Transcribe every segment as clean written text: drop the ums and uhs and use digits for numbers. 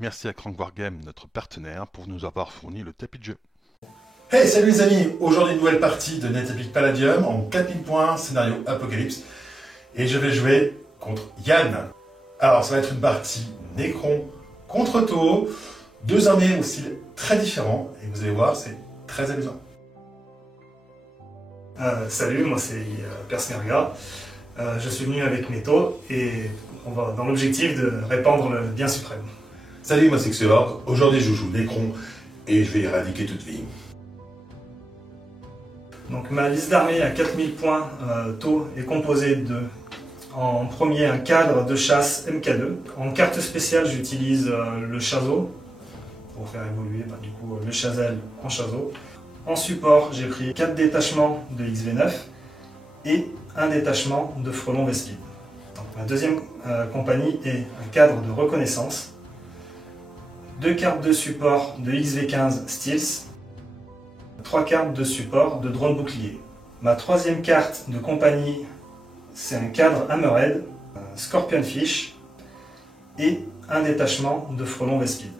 Merci à Crank Wargame, notre partenaire, pour nous avoir fourni le tapis de jeu. Hey, salut les amis! Aujourd'hui, une nouvelle partie de Net Palladium en 4000 points, scénario Apocalypse. Et je vais jouer contre Yann. Alors, ça va être une partie Necron contre Toho. Deux armées au style très différent. Et vous allez voir, c'est très amusant. Salut, moi c'est Persmerga. Je suis venu avec Métaux et on va dans l'objectif de répandre le bien suprême. Salut, moi c'est Xeorg. Aujourd'hui, je joue Necron et je vais éradiquer toute vie. Donc ma liste d'armées à 4000 points taux est composée de, en premier, un cadre de chasse MK2. En carte spéciale, j'utilise le Chazo pour faire évoluer du coup, le Chazel en Chazo. En support, j'ai pris 4 détachements de XV9 et un détachement de Frelon Vespide. Donc, ma deuxième compagnie est un cadre de reconnaissance, 2 cartes de support de XV15 Steels, 3 cartes de support de drone bouclier. Ma troisième carte de compagnie, c'est un cadre Hammerhead, un Scorpionfish et un détachement de Frelon Vespide.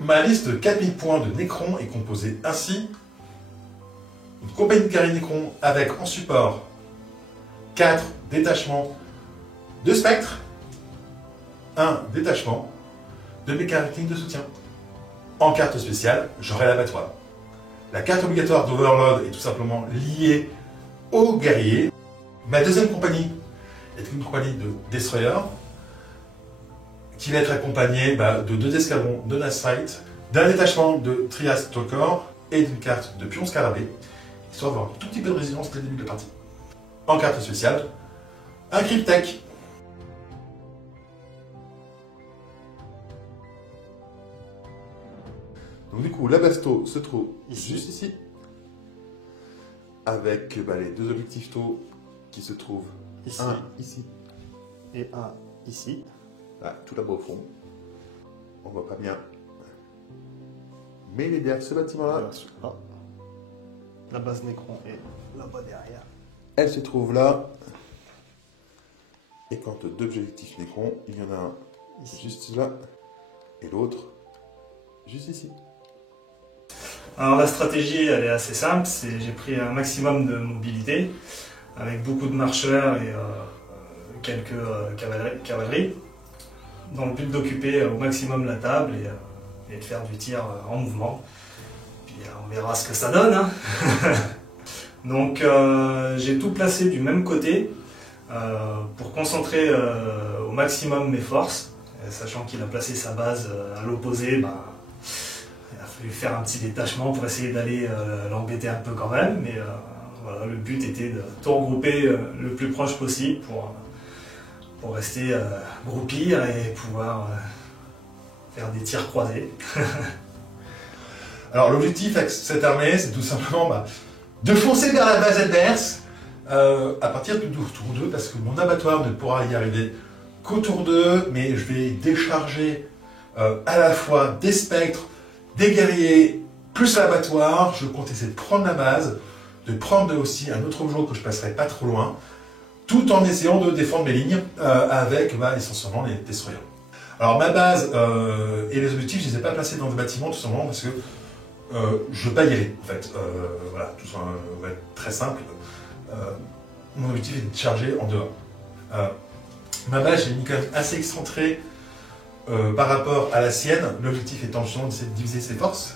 Ma liste de 4000 points de Necron est composée ainsi. Une compagnie de guerriers Necron avec en support 4 détachements de spectres, un détachement de mécanique de soutien. En carte spéciale, j'aurai l'abattoir. La carte obligatoire d'Overlord est tout simplement liée aux guerriers. Ma deuxième compagnie est une compagnie de Destroyer qui va être accompagnée de 2 escadrons de Nashfight, d'un détachement de Trias Tolkor et d'une carte de Pion Scarabée, histoire d'avoir un tout petit peu de résilience dès le début de la partie. En carte spéciale, un Cryptek. Donc du coup, la Basto se trouve juste ici, avec les deux objectifs taux qui se trouvent Ici. un ici Et un ici. ah, tout là-bas au fond. On voit pas bien. Mais il est derrière ce bâtiment-là. La base Necron est là-bas derrière. Elle se trouve là. Et quant aux deux objectifs Necron, il y en a un Ici. juste là et l'autre juste ici. Alors la stratégie elle est assez simple, j'ai pris un maximum de mobilité avec beaucoup de marcheurs et quelques cavaleries dans le but d'occuper au maximum la table et de faire du tir en mouvement. Puis on verra ce que ça donne. Hein. Donc j'ai tout placé du même côté pour concentrer au maximum mes forces, sachant qu'il a placé sa base à l'opposé. Il a fallu faire un petit détachement pour essayer d'aller l'embêter un peu quand même, mais voilà, le but était de tout regrouper le plus proche possible pour rester groupir et pouvoir faire des tirs croisés. Alors l'objectif avec cette armée, c'est tout simplement de foncer vers la base adverse à partir du tour 2, parce que mon abattoir ne pourra y arriver qu'au tour 2, mais je vais décharger à la fois des spectres, des guerriers, plus l'abattoir. Je compte essayer de prendre la base, de prendre aussi un autre objet que je passerai pas trop loin, tout en essayant de défendre mes lignes avec essentiellement les destroyers. Alors ma base et les objectifs, je ne les ai pas placés dans le bâtiment tout simplement parce que je ne veux pas y aller en fait. Voilà, tout ça va être très simple. Mon objectif est de charger en dehors. Ma base, j'ai mis quand même assez excentrée par rapport à la sienne, l'objectif étant justement d'essayer de diviser ses forces.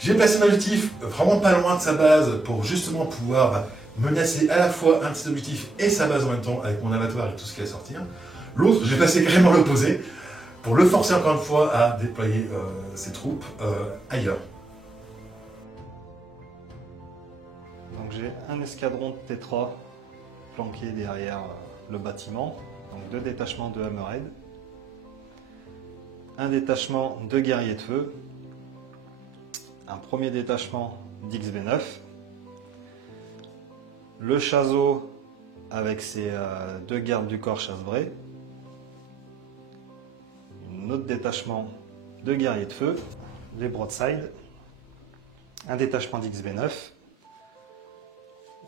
J'ai placé un objectif vraiment pas loin de sa base pour justement pouvoir menacer à la fois un de ses objectifs et sa base en même temps avec mon abattoir et tout ce qui va sortir. L'autre, j'ai placé carrément l'opposé pour le forcer encore une fois à déployer ses troupes ailleurs. Donc j'ai un escadron de T3 flanqué derrière le bâtiment, donc 2 détachements de Hammerhead, un détachement de guerriers de feu, un premier détachement d'XV9, le Chazo avec ses 2 gardes du corps chasse-bray, un autre détachement de guerriers de feu, les Broadside, un détachement d'XV9,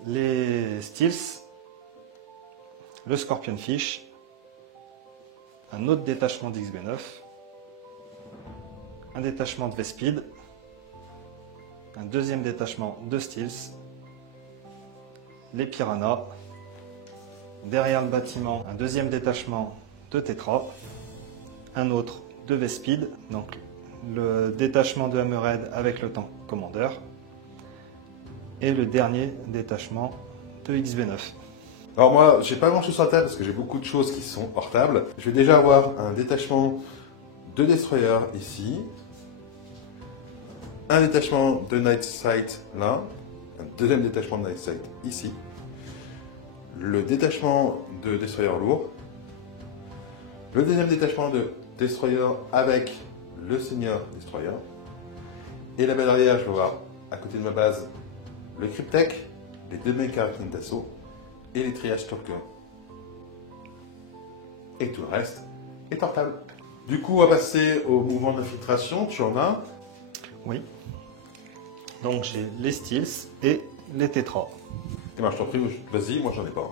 les Steels, le Scorpionfish, un autre détachement d'XB9, un détachement de Vespid, un deuxième détachement de Steels, les Piranhas, derrière le bâtiment un deuxième détachement de Tetra, un autre de Vespid, donc le détachement de Hammerhead avec le tank Commander, et le dernier détachement de XB9. Alors moi, j'ai pas grand chose sur la table parce que j'ai beaucoup de choses qui sont hors table. Je vais déjà avoir un détachement de Destroyer ici, un détachement de Night Sight là, un deuxième détachement de Night Sight ici, le détachement de Destroyer lourd, le deuxième détachement de Destroyer avec le Senior Destroyer, et là-bas derrière, je vais avoir à côté de ma base le Cryptek, les deux mécanismes d'assaut et les triages turcs. Et tout le reste est hors table. Du coup, on va passer au mouvement d'infiltration. Tu en as? Oui. Donc j'ai les Steels et les Tetra. Eh ben, je t'en prie, vas-y, moi j'en ai pas.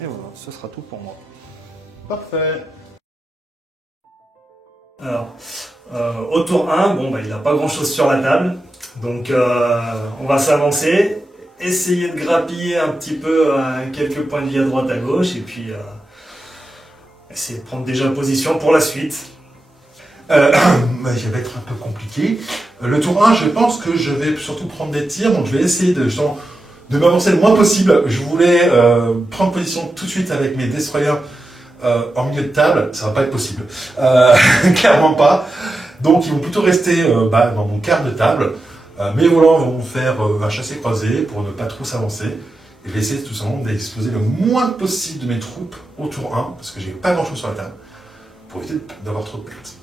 Et voilà, ce sera tout pour moi. Parfait. Alors, au tour 1, bon, il n'a pas grand chose sur la table. Donc on va s'avancer, essayer de grappiller un petit peu quelques points de vie à droite à gauche et puis essayer de prendre déjà position pour la suite. Ça va être un peu compliqué. Le tour 1, je pense que je vais surtout prendre des tirs, donc je vais essayer de m'avancer le moins possible. Je voulais prendre position tout de suite avec mes destroyers en milieu de table, ça va pas être possible. Clairement pas. Donc ils vont plutôt rester dans mon quart de table. Mes volants vont faire un chassé-croisé pour ne pas trop s'avancer. Et je vais essayer tout simplement d'exploser le moins possible de mes troupes au tour 1, parce que j'ai pas grand chose sur la table, pour éviter d'avoir trop de pertes.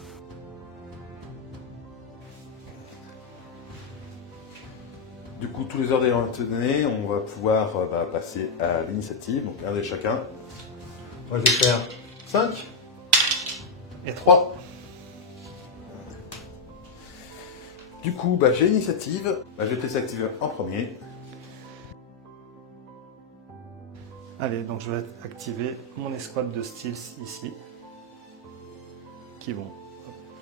Du coup, tous les ordres ayant été donnés, on va pouvoir passer à l'initiative. Donc, un de chacun. Moi, je vais faire 5 et 3. Du coup, j'ai l'initiative. Je vais te laisser activer en premier. Allez, donc je vais activer mon escouade de Steels ici, qui vont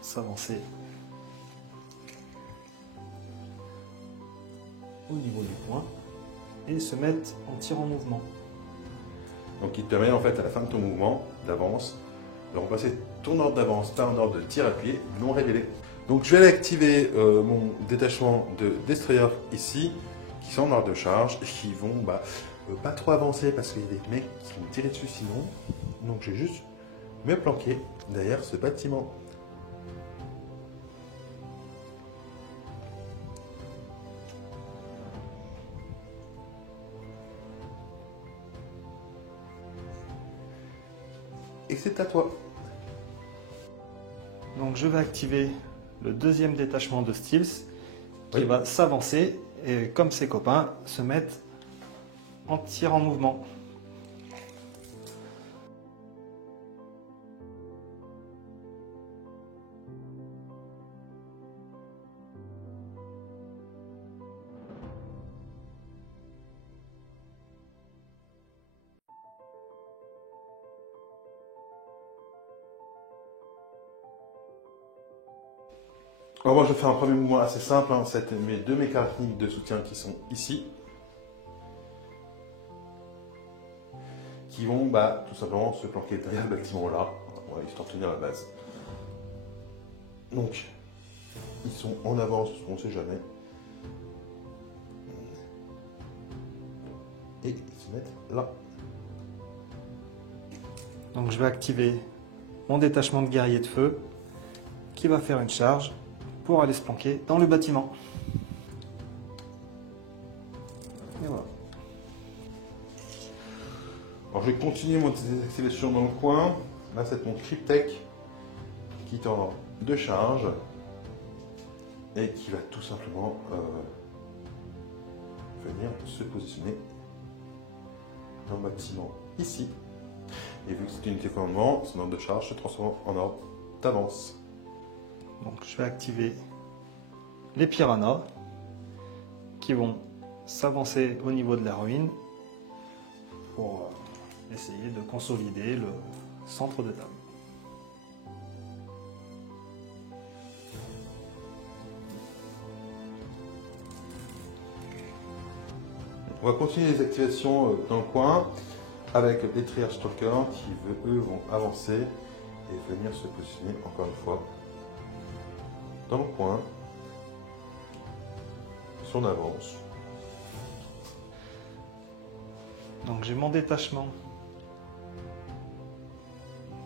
s'avancer au niveau du point et se mettre en tir en mouvement. Donc, il te permet en fait à la fin de ton mouvement d'avance de remplacer ton ordre d'avance par un ordre de tir appuyé non révélé. Donc, je vais aller activer mon détachement de Destroyer ici, qui sont en ordre de charge et qui vont pas trop avancer parce qu'il y a des mecs qui vont tirer dessus sinon. Donc, je vais juste me planquer derrière ce bâtiment. Et c'est à toi. Donc je vais activer le deuxième détachement de Steels qui Oui. va s'avancer et comme ses copains se mettre en tir en mouvement. Alors moi je fais un premier mouvement assez simple, c'est mes deux mécaniques de soutien qui sont ici, qui vont tout simplement se planquer derrière le bâtiment là, histoire de tenir la base. Donc ils sont en avance, on ne sait jamais. Et ils se mettent là. Donc je vais activer mon détachement de guerriers de feu qui va faire une charge pour aller se planquer dans le bâtiment. Et voilà. Alors je vais continuer mon désactivation dans le coin. Là, c'est mon Cryptek qui est en de charge et qui va tout simplement venir se positionner dans le bâtiment ici. Et vu que c'est une unité de commandement, son ordre de charge se transforme en ordre d'avance. Donc je vais activer les piranhas qui vont s'avancer au niveau de la ruine pour essayer de consolider le centre de table. On va continuer les activations dans le coin avec les triage stalkers qui, eux, vont avancer et venir se positionner encore une fois dans le coin. Si on avance. Donc j'ai mon détachement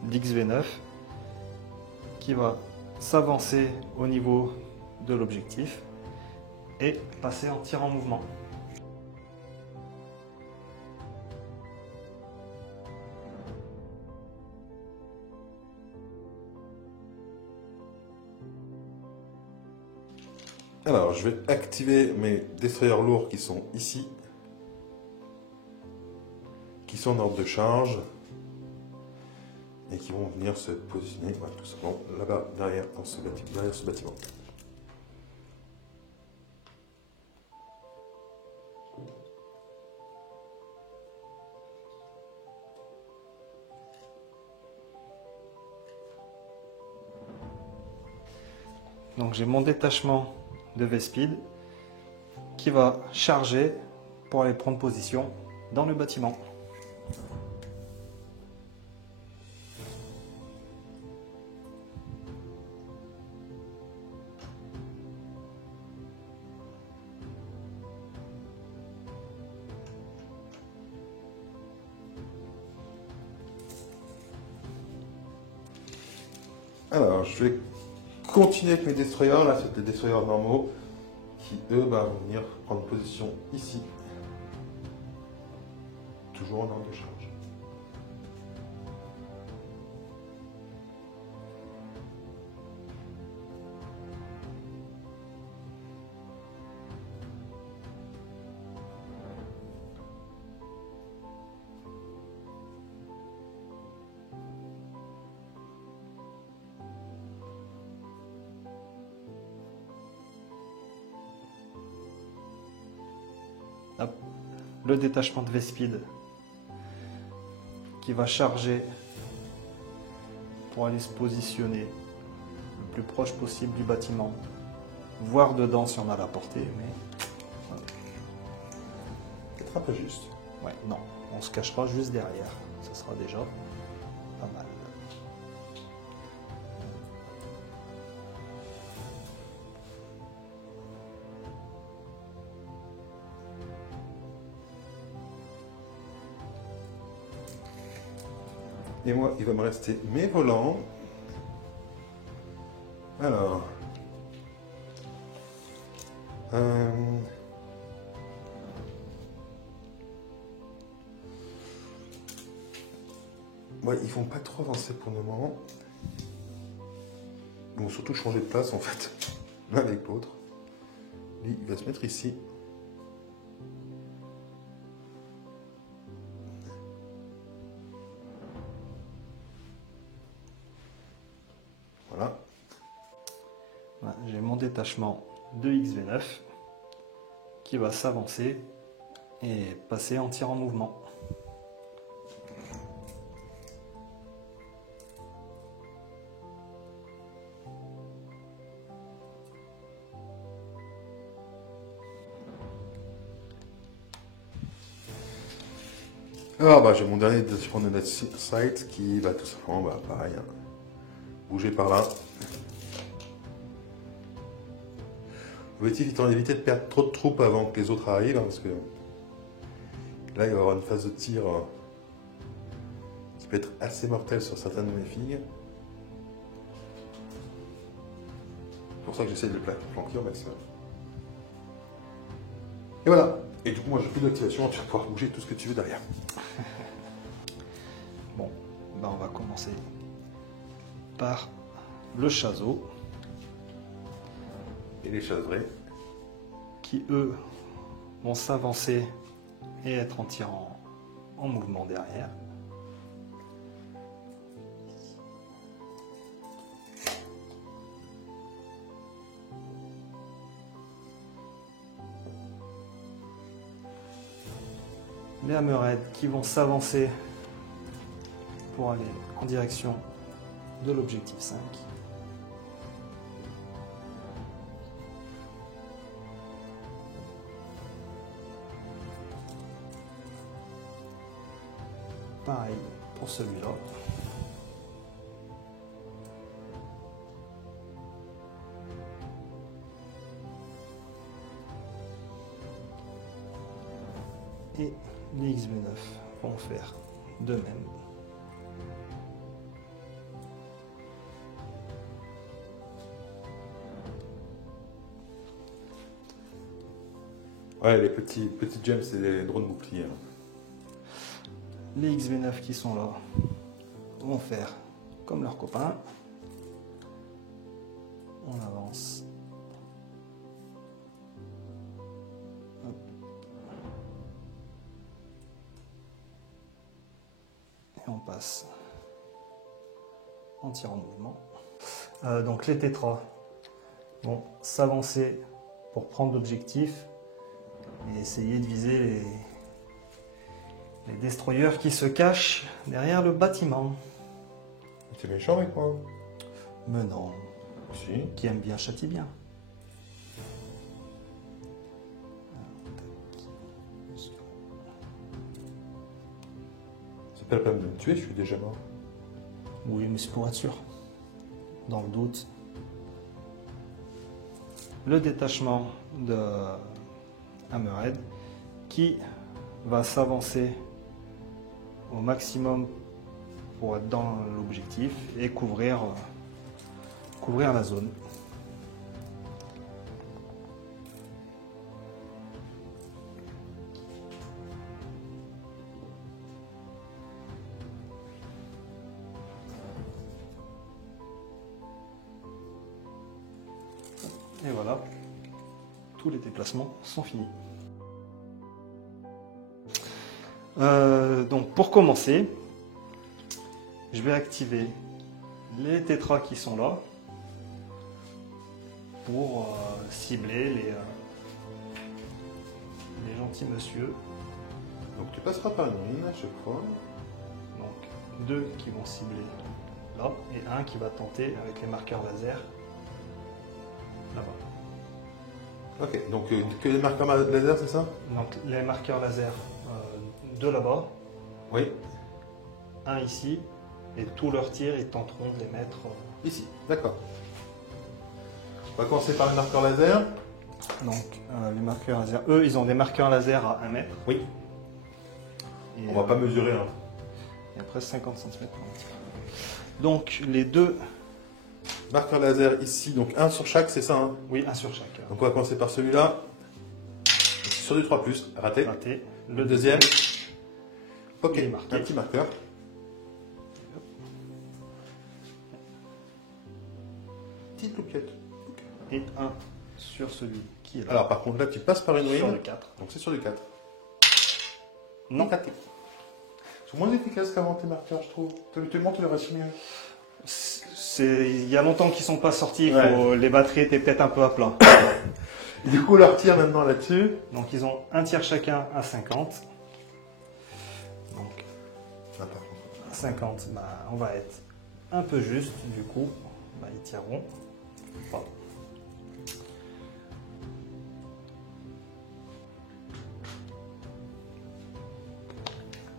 d'XV9 qui va s'avancer au niveau de l'objectif et passer en tir en mouvement. Alors, je vais activer mes destroyers lourds qui sont ici, qui sont en ordre de charge et qui vont venir se positionner tout simplement là-bas derrière ce bâtiment. Donc j'ai mon détachement de V-Speed qui va charger pour aller prendre position dans le bâtiment. Alors, je vais continuer avec mes destroyers. Là, c'est des destroyers normaux qui, eux, vont venir prendre position ici. Toujours en ordre de charge. Hop. Le détachement de V-Speed qui va charger pour aller se positionner le plus proche possible du bâtiment, voire dedans si on a la portée, mais voilà. Peut-être un peu juste. Ouais, non, on se cachera juste derrière, ce sera déjà pas mal. Et moi, il va me rester mes volants. Alors. Ouais, ils vont pas trop avancer pour le moment. Ils vont surtout changer de place en fait, l'un avec l'autre. Lui, il va se mettre ici. Voilà. Voilà, j'ai mon détachement de XV9 qui va s'avancer et passer en tir en mouvement. Alors bah j'ai mon dernier détachement de Night Sight qui va tout simplement, pareil, hein, bouger par là. L'objectif étant d'éviter de perdre trop de troupes avant que les autres arrivent, hein, parce que là il va y avoir une phase de tir qui peut être assez mortelle sur certaines de mes filles. C'est pour ça que j'essaie de le flanquer au maximum. Et voilà. Et du coup moi j'ai plus d'activation, tu vas pouvoir bouger tout ce que tu veux derrière. Bon, ben, on va commencer par le chaseau, Et les chaserets. qui eux vont s'avancer et être en tirant en mouvement derrière. Les hammerheads qui vont s'avancer pour aller en direction de l'objectif 5. Pareil pour celui-là. Et les XB9 vont faire de même. Ouais, les petits gems, c'est les drones boucliers. Les XB9 qui sont là vont faire comme leurs copains. On avance. Hop. Et on passe en tir en mouvement. Donc les tétras vont s'avancer pour prendre l'objectif et essayer de viser les destroyers qui se cachent derrière le bâtiment. T'es méchant avec moi? Mais non, Si. qui aime bien châtie bien. C'est pas la peine de me tuer, je suis déjà mort. Oui, mais c'est pour être sûr. Dans le doute. Le détachement de Hammerhead qui va s'avancer au maximum pour être dans l'objectif et couvrir la zone. Et voilà, tous les déplacements sont finis. Donc pour commencer, je vais activer les tétras qui sont là pour cibler les gentils monsieur. Donc tu passeras par une ligne à chaque fois. Donc deux qui vont cibler là et un qui va tenter avec les marqueurs laser là-bas. Ok, donc que les marqueurs laser, c'est ça? Donc les marqueurs laser de là-bas, Oui. un ici, et tous leurs tirs, ils tenteront de les mettre. Ici, d'accord. On va commencer par les marqueurs laser. Donc les marqueurs laser, eux, ils ont des marqueurs laser à 1 mètre. Oui. Et, On va pas mesurer. Hein. et après 50 cm. Donc les deux, Marqueur laser ici, donc un sur chaque, c'est ça hein? oui, un sur chaque. Donc on va commencer par celui-là. Sur du 3+, raté. Raté. Le deuxième. Ok, Il est marqué. un petit marqueur. Petite loupiote. Et un sur celui qui est là. Alors par contre là tu passes par une sur le ruine, 4. donc c'est sur du 4. Non. Raté. C'est moins efficace qu'avant tes marqueurs je trouve. Habituellement tu l'aurais su mieux. Il y a longtemps qu'ils sont pas sortis, Ouais. les batteries étaient peut-être un peu à plat. Et du coup leur tir maintenant là-dessus. Donc ils ont un tir chacun à 50. Donc Ah, par contre. à 50, bah, on va être un peu juste, du coup, bah, ils tireront. Pas.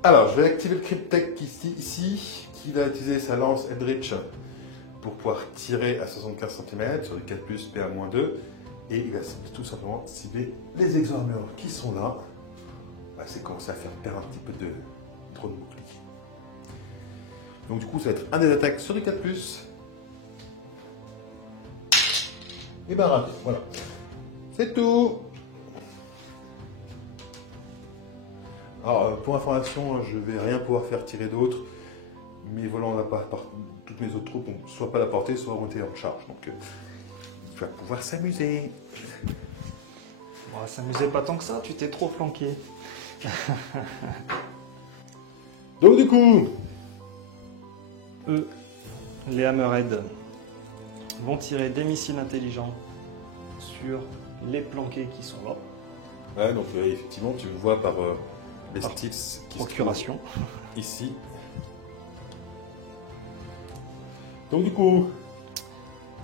Alors je vais activer le Cryptek ici, qui va utiliser sa lance Eldritch pour pouvoir tirer à 75 cm sur le 4+, PA-2. Et il va tout simplement cibler les exo-armures qui sont là. Bah, c'est commencer à faire perdre un petit peu de drone bouclier. Donc du coup, ça va être un des attaques sur du 4+. Et ben raté, voilà. C'est tout. Alors pour information, je vais rien pouvoir faire tirer d'autre. mes volants toutes mes autres troupes n'ont soit pas la portée, soit ont été en charge. Donc il va pouvoir s'amuser. Bon, s'amusait pas tant que ça, tu t'es trop flanqué. Donc du coup, Eux, les Hammerhead, vont tirer des missiles intelligents sur les planqués qui sont là. ouais, donc effectivement, tu me vois par les Par sticks qui se Procuration. trouvent ici. Donc du coup,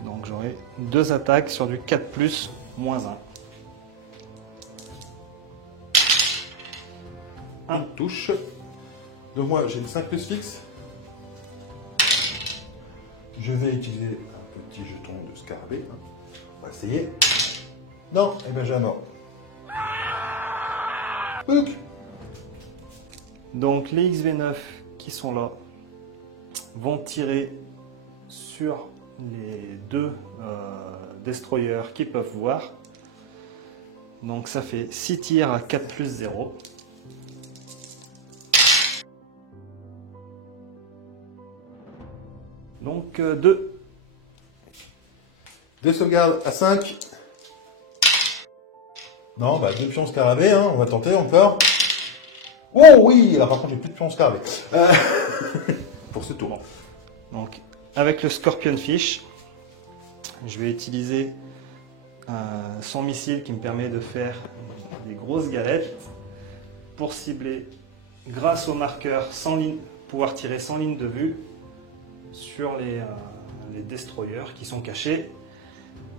Donc j'aurai 2 attaques sur du 4+, -1. une touche. Donc moi, j'ai une 5+ fixe. Je vais utiliser un petit jeton de scarabée. On va essayer. Non, et bien j'ai un mort. Pouc. Donc les XV9 qui sont là vont tirer sur les 2 destroyers qu'ils peuvent voir. Donc ça fait 6 tirs à 4+0. Donc 2. Des sauvegardes à 5. Non, bah 2 pions scarabée, hein, on va tenter encore. Oh oui, là par contre j'ai plus de pions scarabée. Pour ce tour. Donc avec le Scorpionfish, je vais utiliser son missile qui me permet de faire des grosses galettes pour cibler grâce au marqueur sans ligne, pouvoir tirer sans ligne de vue sur les destroyers qui sont cachés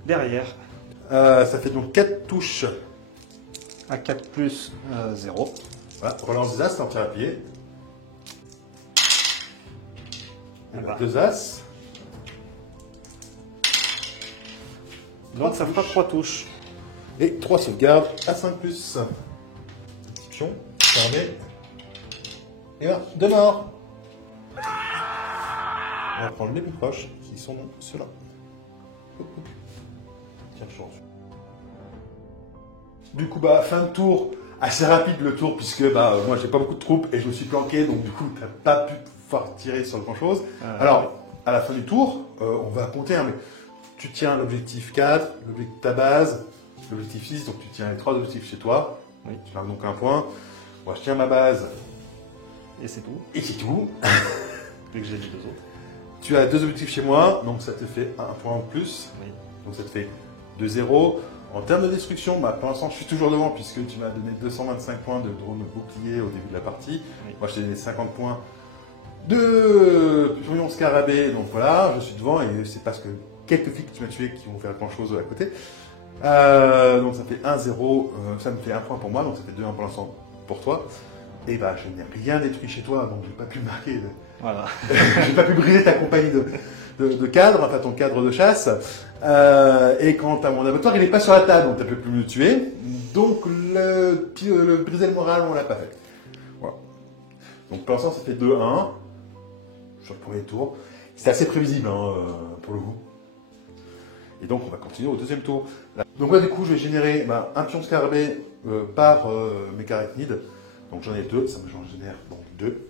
derrière. Ça fait donc 4 touches. À 4+0. Voilà, relance des as, en tir à pied. Ah bah. 2 as. Donc ça fera 3 touches. Et 3 sauvegardes à 5+. Petit pion, scarabée. Et voilà, 2 morts. On va prendre les plus proches, qui sont donc ceux-là. Tiens, je change. Du coup, bah, fin de tour, assez rapide le tour, puisque bah, moi j'ai pas beaucoup de troupes et je me suis planqué, donc du coup, t'as pas pu pouvoir tirer sur grand chose. Alors, à la fin du tour, on va compter, hein, mais tu tiens l'objectif 4, l'objectif de ta base, l'objectif 6, donc tu tiens les 3 objectifs chez toi. Oui. Tu marques donc un point. Moi, je tiens ma base Et c'est tout, et c'est tout. vu que j'ai les 2 autres. Tu as 2 objectifs chez moi, donc ça te fait un point en plus. Oui. Donc ça te fait 2-0. En termes de destruction, bah, pour l'instant je suis toujours devant puisque tu m'as donné 225 points de drone bouclier au début de la partie. Oui. Moi je t'ai donné 50 points de pion scarabée, donc voilà, je suis devant et c'est parce que quelques filles que tu m'as tuées qui vont faire grand chose à côté. Donc ça fait 1-0, ça me fait 1 point pour moi, donc ça fait 2-1 pour l'instant pour toi. Et bah je n'ai rien détruit chez toi, donc j'ai pas pu marquer. Voilà. J'ai pas pu briser ta compagnie de cadre, enfin ton cadre de chasse. Et quant à mon abattoir, il n'est pas sur la table, donc tu peux plus me tuer. Donc le briser le moral, on l'a pas fait. Voilà. Donc pour l'instant, ça fait 2-1 sur le premier tour. C'est assez prévisible hein, pour le coup. Et donc on va continuer au deuxième tour. Donc là, du coup, je vais générer un pion scarabée par mécarachnides. Donc j'en ai 2, ça me génère donc 2.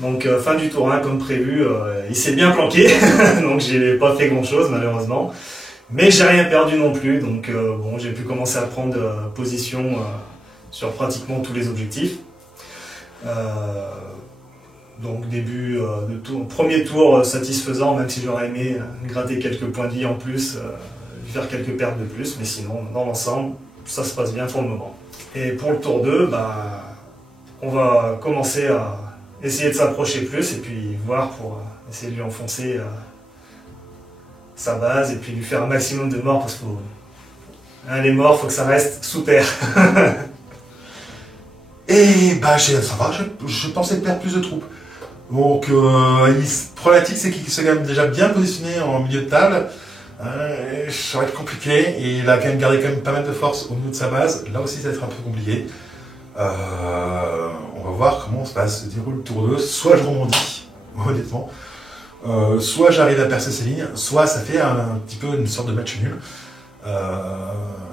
Donc fin du tour 1 comme prévu, il s'est bien planqué, donc j'ai pas fait grand chose malheureusement. Mais j'ai rien perdu non plus, donc bon, j'ai pu commencer à prendre position sur pratiquement tous les objectifs. Donc début de tour, premier tour satisfaisant, même si j'aurais aimé gratter quelques points de vie en plus, faire quelques pertes de plus, mais sinon dans l'ensemble ça se passe bien pour le moment. Et pour le tour 2, on va commencer à essayer de s'approcher plus et puis voir pour essayer de lui enfoncer sa base et puis lui faire un maximum de morts parce que les morts, faut que ça reste sous terre. Et bah ça va, je pensais perdre plus de troupes. Donc problématique c'est qu'il s'est quand même déjà bien positionné en milieu de table. Ça va être compliqué et il a quand même gardé quand même pas mal de force au niveau de sa base. Là aussi ça va être un peu compliqué. On va voir comment se déroule le tour 2. Soit je rebondis, honnêtement. Soit j'arrive à percer ces lignes, soit ça fait un petit peu une sorte de match nul.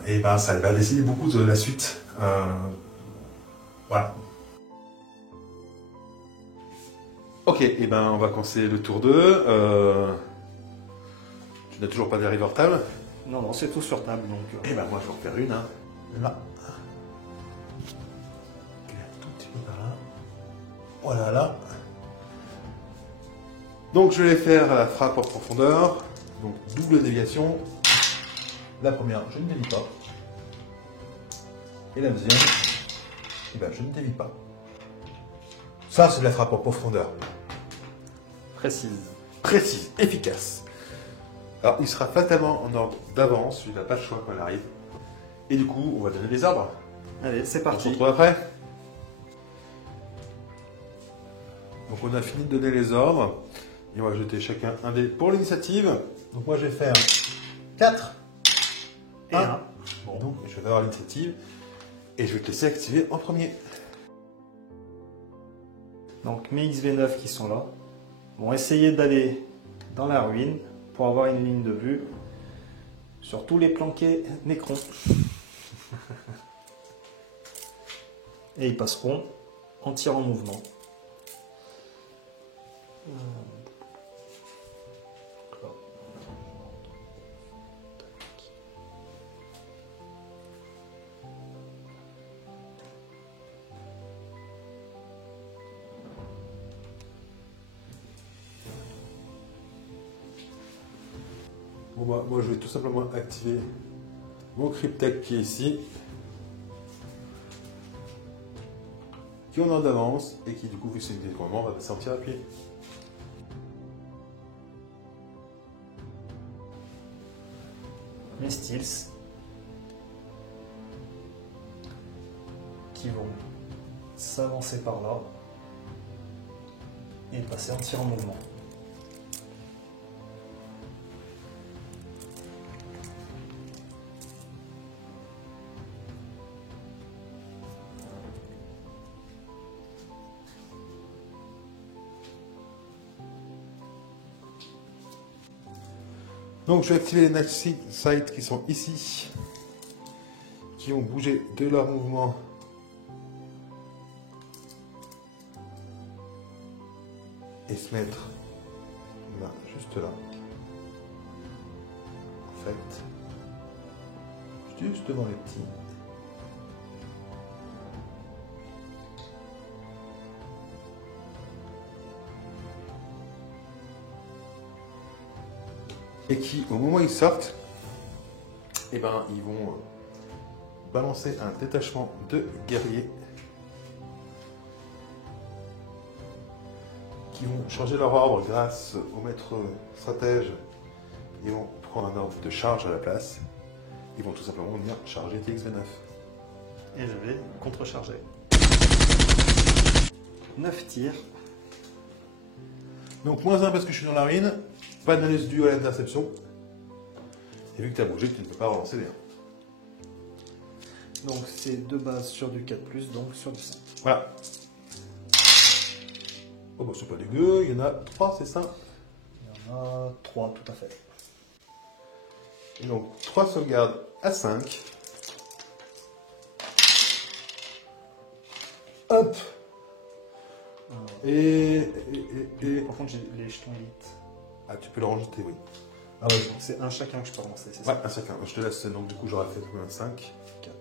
Et ben ça va décider beaucoup de la suite. Voilà. Ok, et ben on va commencer le tour 2. Tu n'as toujours pas d'arrivée hors table? Non, non, c'est tout sur table, donc... Et ben moi je vais en faire une, hein. Là. Ok, tout petit peu par là. Voilà, là. Donc je vais faire la frappe en profondeur. Donc double déviation. La première, je ne dévie pas. Et la deuxième, eh ben, je ne dévie pas. Ça, c'est de la frappe en profondeur. Précise. Précise, efficace. Alors, il sera fatalement en ordre d'avance, il n'a pas le choix quand il arrive. Et du coup, on va donner les ordres. Allez, c'est On se parti. retrouve après. Donc, on a fini de donner les ordres. Et on va jeter chacun un dé pour l'initiative. Donc, moi, je vais faire 4 Et un. un. Bon, donc, je vais avoir l'initiative. Et je vais te laisser activer en premier. Donc mes XV9 qui sont là vont essayer d'aller dans la ruine pour avoir une ligne de vue sur tous les planqués Nécron. Et ils passeront en tir en mouvement. Bon, bah, moi, je vais tout simplement activer mon Cryptech qui est ici. Qui en ordre d'avance et qui, du coup, vu que c'est une décommandement, va sortir à pied. Les Steels qui vont s'avancer par là et passer en tir en mouvement. Donc, je vais activer les Night Sight qui sont ici, qui vont bouger de leur mouvement. Et se mettre là, juste là. En fait, juste devant les petits. Et qui, au moment où ils sortent, eh ben, ils vont balancer un détachement de guerriers qui vont changer leur ordre grâce au maître stratège. Ils vont prendre un ordre de charge à la place. Ils vont tout simplement venir charger TX-29. Et je vais contrecharger. 9 tirs. Donc moins 1 parce que je suis dans la ruine, pas de malus dû à l'interception. Et vu que tu as bougé, tu ne peux pas relancer les 1. Donc c'est 2 bases sur du 4+, donc sur du 5. Voilà. Oh bah c'est pas dégueu, il y en a 3, c'est ça? Il y en a 3 tout à fait. Et donc 3 sauvegardes à 5. Hop. Et... Par contre j'ai les jetons élite. Ah, tu peux le rajouter, oui. Ah ouais, donc c'est un chacun que je peux relancer, c'est Ouais, ça? un chacun. Je te laisse, donc du coup j'aurais fait 5. 4.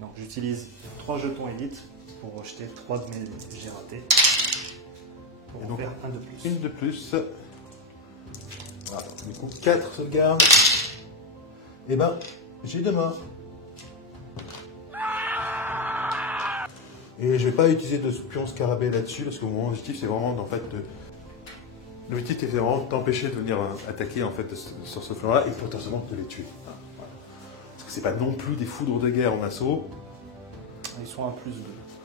Donc j'utilise 3 jetons élite pour rejeter 3 de mes j'ai ratés. Pour Et en donc, faire un de plus. Une de plus. Voilà, du coup 4 sauvegardes. Et ben, j'ai 2 morts. Et je vais pas utiliser de pion scarabée là-dessus parce que mon objectif c'est vraiment en fait de... L'objectif c'est vraiment de t'empêcher de venir attaquer en fait sur ce flanc-là et potentiellement de les tuer. Voilà. Parce que c'est pas non plus des foudres de guerre en assaut. Ils sont à +2.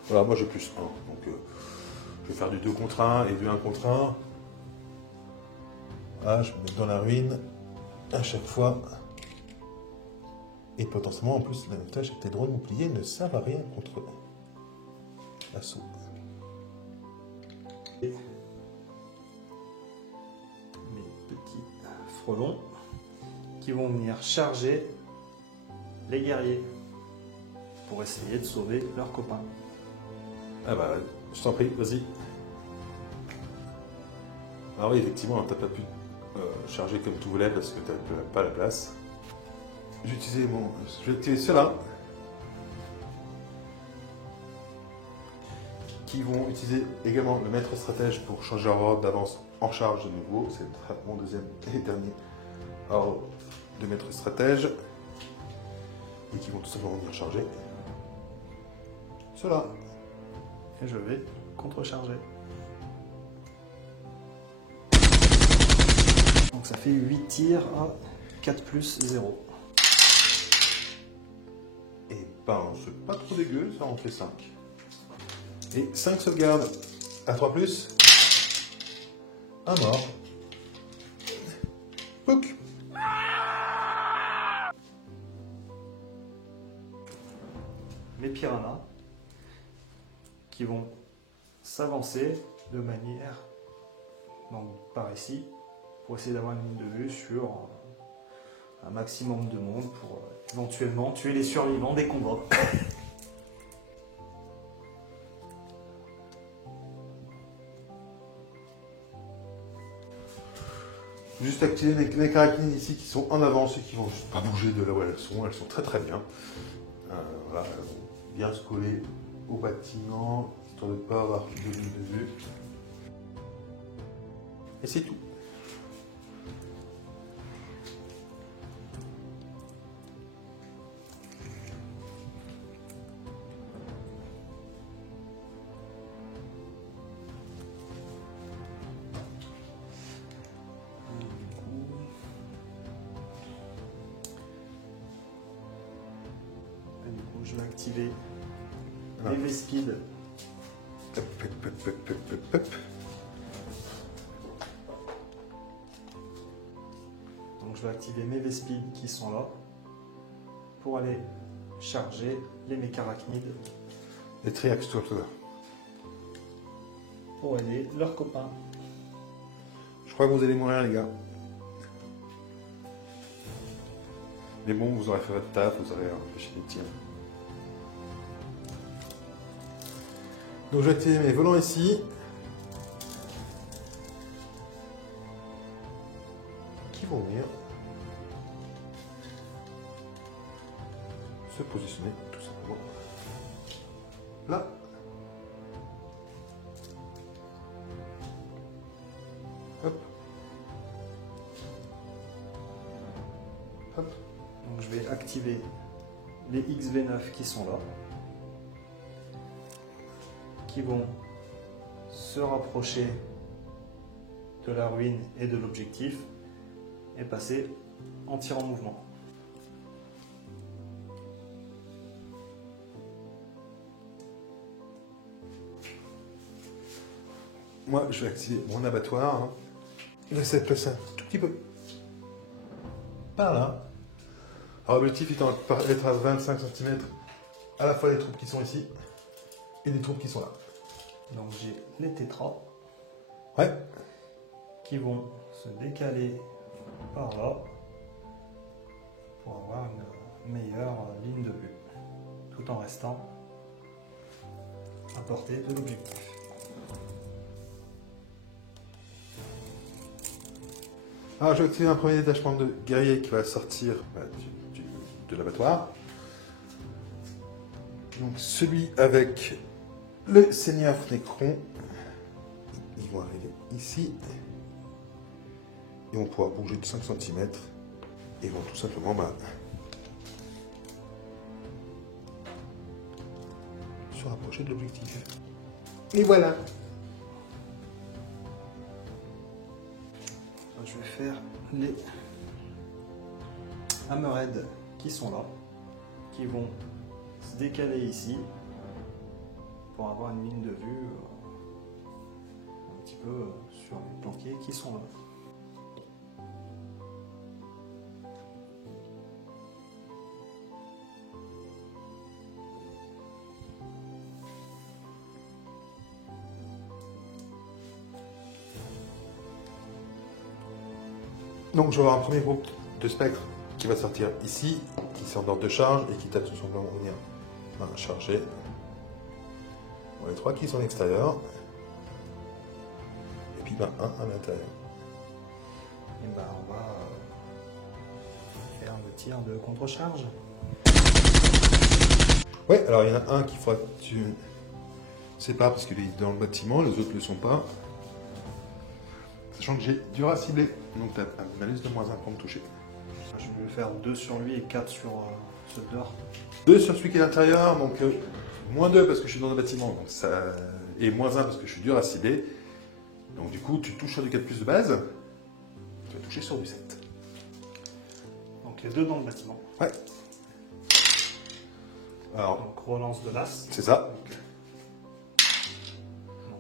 Voilà, moi j'ai +1. Donc je vais faire du 2 contre 1 et du 1 contre 1. Voilà, je me mets dans la ruine à chaque fois. Et potentiellement en plus l'avantage c'est que tes drones boucliers ne servent à rien contre l'assaut. Mes petits frelons qui vont venir charger les guerriers pour essayer de sauver leurs copains. Ah bah, je t'en prie, vas-y. Ah oui, effectivement, t'as pas pu charger comme tu voulais parce que t'as pas la place. Je vais utiliser ceux-là. Qui vont utiliser également le maître stratège pour changer leur ordre d'avance en charge de nouveau. C'est mon deuxième et dernier ordre de maître stratège. Et qui vont tout simplement venir charger cela. Et je vais contrecharger. Donc ça fait 8 tirs à 4 plus 0. Et ben, c'est pas trop dégueu, ça en fait 5. Et 5 sauvegardes à 3+. Un mort. Pouc. Mes piranhas qui vont s'avancer de manière, donc par ici, pour essayer d'avoir une ligne de vue sur un maximum de monde pour éventuellement tuer les survivants des combats. Juste activer les caractères ici qui sont en avance et qui vont juste pas bouger de là où elles sont très très bien. Voilà, elles vont bien se coller au bâtiment, histoire de ne pas avoir de ligne de vue. Et c'est tout. Je vais activer Ah. les V-Speed. Hop, hop, hop, hop, hop, hop. Donc je vais activer mes V-Speed qui sont là pour aller charger les mécarachnides Les triaxes, toi, là. pour aider leurs copains. Je crois que vous allez mourir, les gars. Mais bon, vous aurez fait votre taf, vous aurez empêché les tirs. Donc je vais activer mes volants ici. Qui vont venir se positionner tout simplement là. Hop. Hop. Donc je vais activer les XV9 qui sont là, qui vont se rapprocher de la ruine et de l'objectif et passer en tir en mouvement. Moi, je vais activer mon abattoir. Hein. J'essaie de placer un tout petit peu par là. Alors, l'objectif étant d'être à 25 cm à la fois des troupes qui sont ici et des troupes qui sont là. Donc j'ai les tétras Ouais. qui vont se décaler par là pour avoir une meilleure ligne de vue, tout en restant à portée de l'objectif. Alors, je vais activer un premier détachement de guerriers qui va sortir de l'abattoir. Donc, celui avec le seigneur Necron. Ils vont arriver ici. Ils vont pouvoir bouger de 5 cm. Et vont tout simplement se rapprocher de l'objectif. Et voilà. Je vais faire les hammerheads qui sont là, qui vont se décaler ici pour avoir une ligne de vue un petit peu sur les planqués qui sont là. Donc je vais avoir un premier groupe de spectres qui va sortir ici, qui sort d'ordre de charge et qui tape tout simplement venir charger. Bon, les 3 qui sont à l'extérieur. Et puis un à l'intérieur. Et ben on va faire le tir de contre-charge. Ouais, alors il y en a un qu'il faudra que tu sépares parce qu'il est dans le bâtiment, les autres ne le sont pas. Sachant que j'ai dur à cibler, donc tu as un malus de -1 pour me toucher. Je vais faire 2 sur lui et 4 sur ceux dehors. 2 sur celui qui est à l'intérieur, donc -2 parce que je suis dans le bâtiment, donc ça... et -1 parce que je suis dur à cibler. Donc du coup, tu touches sur du 4+ de base, tu vas toucher sur du 7. Donc les 2 dans le bâtiment. Ouais. Alors, Donc relance de l'as. c'est ça.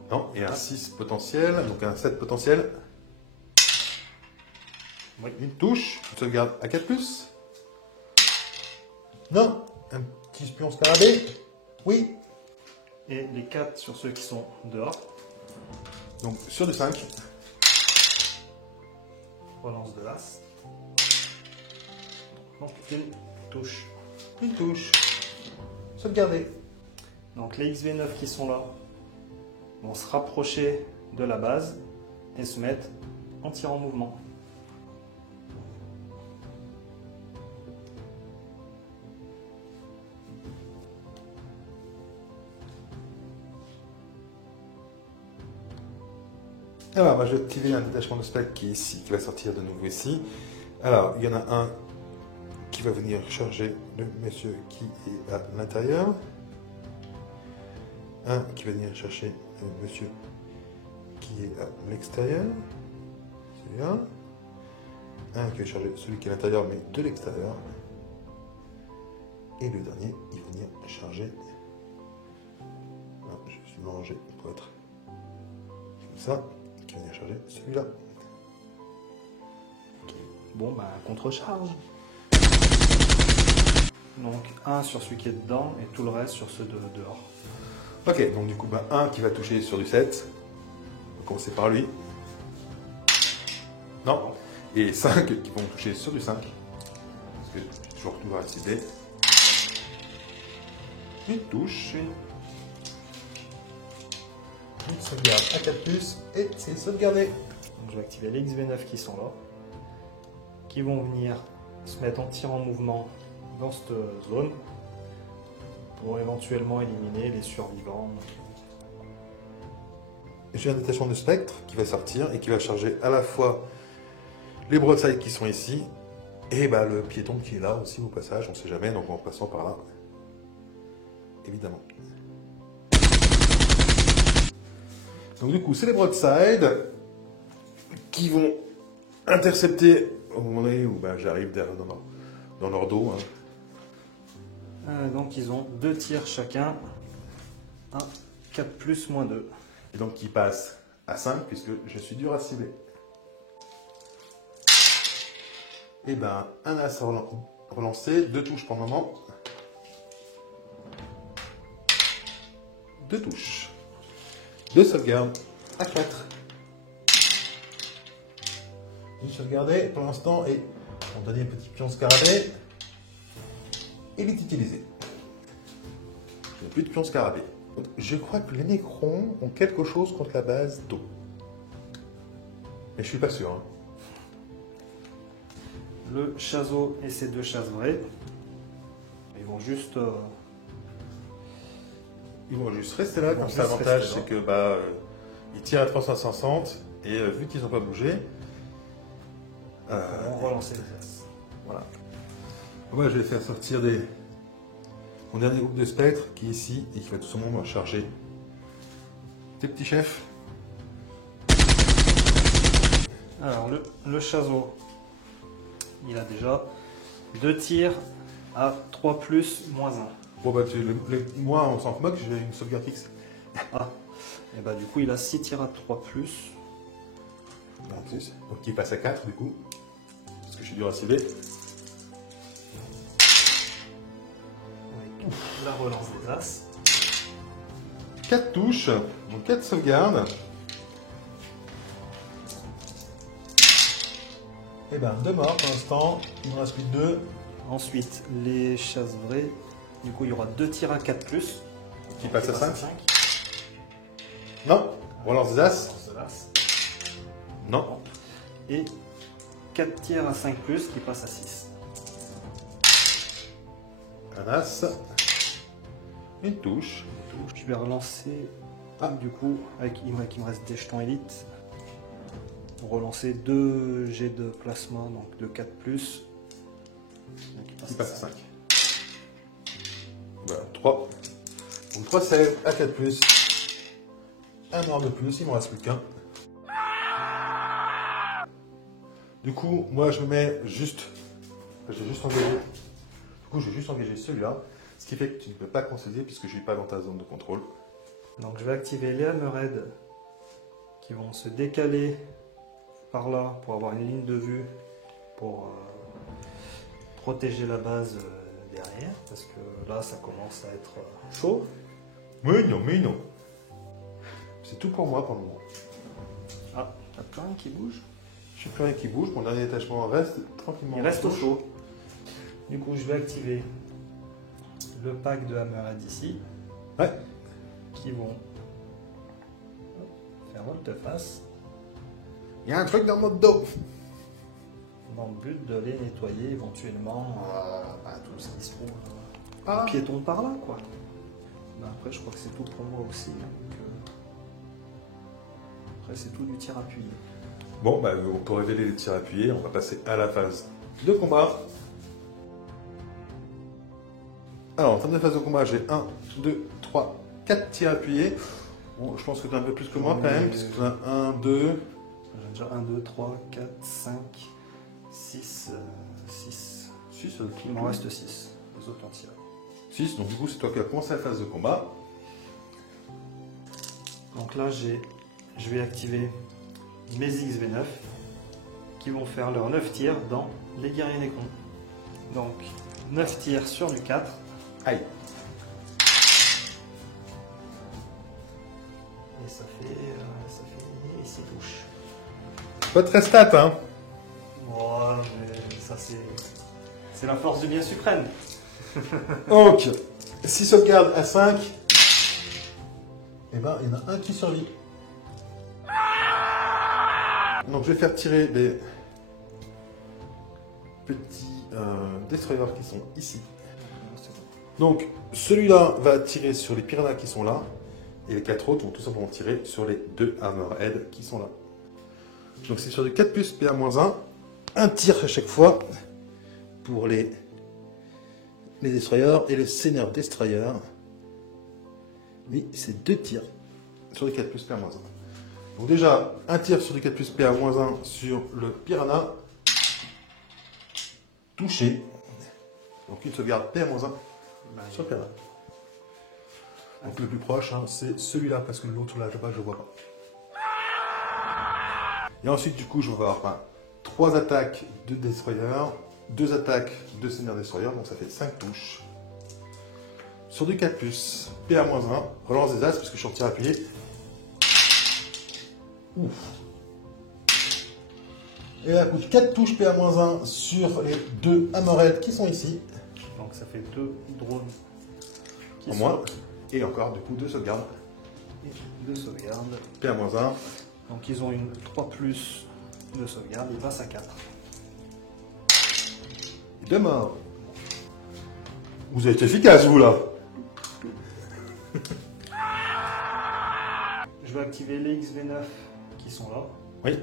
Non, et un 6 potentiel, donc un 7 potentiel. Oui. Une touche, une sauvegarde à 4+. Non, un petit espion scarabée. Oui. Et les 4 sur ceux qui sont dehors. Donc sur du 5. Relance de l'as. Donc une touche. Une touche. Sauvegarder. Donc les XV9 qui sont là vont se rapprocher de la base et se mettre en tir en mouvement. Alors, moi, je vais activer un détachement de spectre qui est ici, qui va sortir de nouveau ici. Alors, il y en a un qui va venir charger le monsieur qui est à l'intérieur. Un qui va venir chercher le monsieur qui est à l'extérieur. Celui-là. Un qui va charger celui qui est à l'intérieur, mais de l'extérieur. Et le dernier, il va venir charger. Ah, je suis mélangé pour être comme ça. Qui va venir charger celui-là. Bon, bah, contre-charge. Donc, un sur celui qui est dedans et tout le reste sur ceux de dehors. Ok, donc du coup, bah, un qui va toucher sur du 7. On va commencer par lui. Non. Et 5 qui vont toucher sur du 5. Parce que j'ai toujours tout à cibler. Une touche. Une sauvegarde à 4+, et c'est sauvegardé. Donc, je vais activer les XV9 qui sont là, qui vont venir se mettre en tir en mouvement dans cette zone pour éventuellement éliminer les survivants. J'ai un détachement de spectre qui va sortir et qui va charger à la fois les broadsides qui sont ici et bah, le piéton qui est là aussi au passage, on ne sait jamais, donc en passant par là, évidemment. Donc du coup, c'est les broadsides qui vont intercepter au moment donné où bah, j'arrive dans leur dos. Hein. Donc ils ont 2 tirs chacun, un 4+, -2. Et donc qui passe à 5 puisque je suis dur à cibler. Et ben un as relancé, 2 touches pour le moment. 2 touches. 2 sauvegardes à 4. Une sauvegardée pour l'instant et mon dernier petit pion scarabée. Il est utilisé. Il n'y a plus de pion scarabée. Je crois que les Nécrons ont quelque chose contre la base d'eau. Mais je suis pas sûr. Hein. Le chaseau et ses 2 chasses vraies, ils vont juste... Ils vont juste rester là, comme ça l'avantage c'est que bah, ils tirent à 360 et vu qu'ils n'ont pas bougé, on va relancer les as. Voilà. Moi je vais faire sortir mon dernier groupe de spectres qui est ici et qui va tout simplement charger tes petits chefs. Alors le chaseau, il a déjà 2 tirs à 3+, -1. Bon bah moi on s'en moque, j'ai une sauvegarde fixe. Ah, et bah du coup il a 6 tirs à 3+. Donc il passe à 4 du coup, parce que je suis dur à cibler. Avec la relance des as. 4 touches, donc 4 sauvegardes. Et ben, 2 morts pour l'instant. Il me reste plus que 2. Ensuite, les chasses vraies. Du coup, il y aura 2 tirs à 4+. Qui passe à 5. Non. Relance des As. Non. Et 4 tirs à 5+, qui passe à 6. Un As. Une touche. Je vais relancer, du coup, il me reste des jetons élites. Relancer 2 jets de plasma, donc de 4+. Qui passe à 5. Voilà, 3. Donc 3 save à 4+. Un mort de plus, il ne me reste plus qu'un. Du coup, moi je me mets juste. J'ai juste engagé. Du coup, je vais juste engager celui-là. Ce qui fait que tu ne peux pas concéder puisque je ne suis pas dans ta zone de contrôle. Donc je vais activer les hammerheads qui vont se décaler par là pour avoir une ligne de vue pour protéger la base derrière. Parce que là, ça commence à être chaud. Mais non. C'est tout pour moi pour le moment. Ah, t'as plus rien qui bouge? Je suis plus rien qui bouge, mon dernier détachement reste tranquillement. Il reste au chaud. Du coup, je vais activer le pack de hammerhead ici. Ouais. Qui vont faire volte-face Il y a un truc dans mon dos. dans le but de les nettoyer éventuellement tout ce qui se trouve Ah. piéton par là, quoi. Ben, après, je crois que c'est tout pour moi aussi. Après, c'est tout du tir appuyé. Bon, bah, on peut révéler les tirs appuyés. On va passer à la phase de combat. Alors, en termes de phase de combat, j'ai 1, 2, 3, 4 tirs appuyés. Bon, je pense que tu as un peu plus que moi quand même, puisque tu as 1, 2. J'ai déjà 1, 2, 3, 4, 5, 6, 6. 6, Il m'en reste 6. Les autres ont tiré. 6, donc du coup, c'est toi qui as commencé la phase de combat. Donc là, je vais activer mes XV9 qui vont faire leurs 9 tirs dans les guerriers des cons. Donc 9 tirs sur du 4. Aïe. Et ça fait 6 touches. Pas très stat, hein. Oh, mais ça c'est la force du bien suprême. Donc, 6 sauvegardes à 5. Et ben, il y en a un qui survit. Donc, je vais faire tirer les petits destroyers qui sont ici. Donc, celui-là va tirer sur les piranhas qui sont là. Et les 4 autres vont tout simplement tirer sur les 2 hammerheads qui sont là. Donc, c'est sur du 4 plus PA-1. Un tir à chaque fois pour les destroyers. Et le seigneur destroyer, lui, c'est 2 tirs sur du 4 plus PA-1. Donc déjà, un tir sur du 4 plus PA-1 sur le piranha. Touché. Donc une sauvegarde PA-1 sur le piranha. Donc le plus proche, hein, c'est celui-là, parce que l'autre là, je ne le vois pas. Et ensuite, du coup, je vais avoir 3 attaques de destroyer, 2 attaques de seigneur destroyer, donc ça fait 5 touches. Sur du 4 plus PA-1, relance des as, parce que je suis en tir appuyé. Ouf. Et là, coûte 4 touches PA-1 sur les 2 hammerheads qui sont ici. Donc ça fait 2 drones qui En sont moins. Et encore, du coup, 2 sauvegardes. et 2 sauvegardes. PA-1. Donc ils ont une 3 plus de sauvegarde, ils passent à 4. 2 morts. Vous êtes efficace, vous, là. Je vais activer les XV9 qui sont là Oui.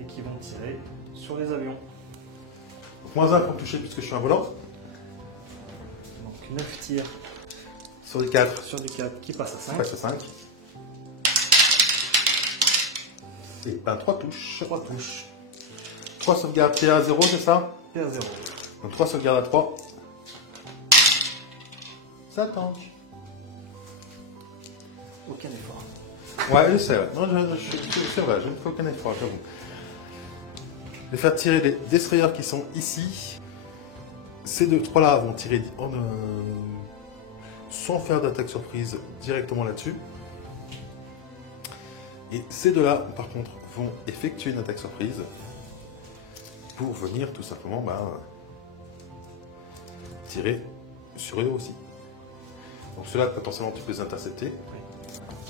et qui vont tirer sur les avions. Donc, moins 1 pour toucher, puisque je suis un volant. Donc 9 tirs Sur du 4. sur du 4 qui passe à 5. Passe à 5. Et ben 3 touches. 3 touches. 3 sauvegardes PA-0, c'est ça? Et à 0. Donc 3 sauvegardes à 3. Ça tank. Aucun effort. Ouais, c'est vrai. Non, c'est vrai, je ne fais aucun effort, j'avoue. Je vais faire tirer les destroyers qui sont ici. Ces 2-3 là vont tirer sans faire d'attaque surprise directement là-dessus. Et ces 2 là, par contre, vont effectuer une attaque surprise. pour venir tout simplement tirer sur eux aussi. Donc cela potentiellement tu peux les intercepter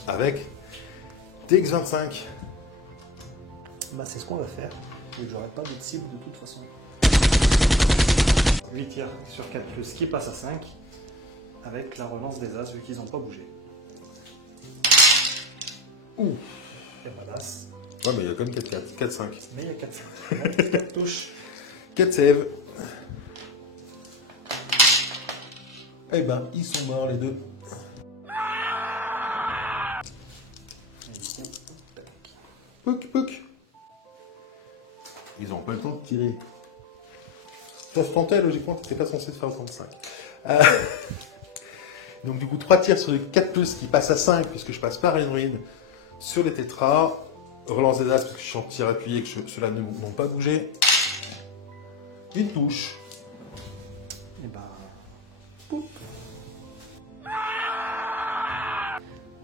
avec TX25. C'est ce qu'on va faire. Et j'aurai pas d'autre cible de toute façon. 8 tirs sur 4+, qui passe à 5 avec la relance des As vu qu'ils n'ont pas bougé. Ouh. Et badass. Ouais, mais il y a quand même 4-4, 4-5. Mais il y a 4 touches. 4 save. Eh ben, ils sont morts les deux. Et du coup, tac. Pouc, pouc. Ils n'ont pas le temps de tirer. Ça se tentait, logiquement, tu n'étais pas censé faire 35. Donc du coup, 3 tirs sur les 4+, qui passent à 5, puisque je passe par une ruine sur les tétras. Relance des As, parce que je suis en tir appuyé et que ceux-là n'ont pas bougé. Une touche. Et poup.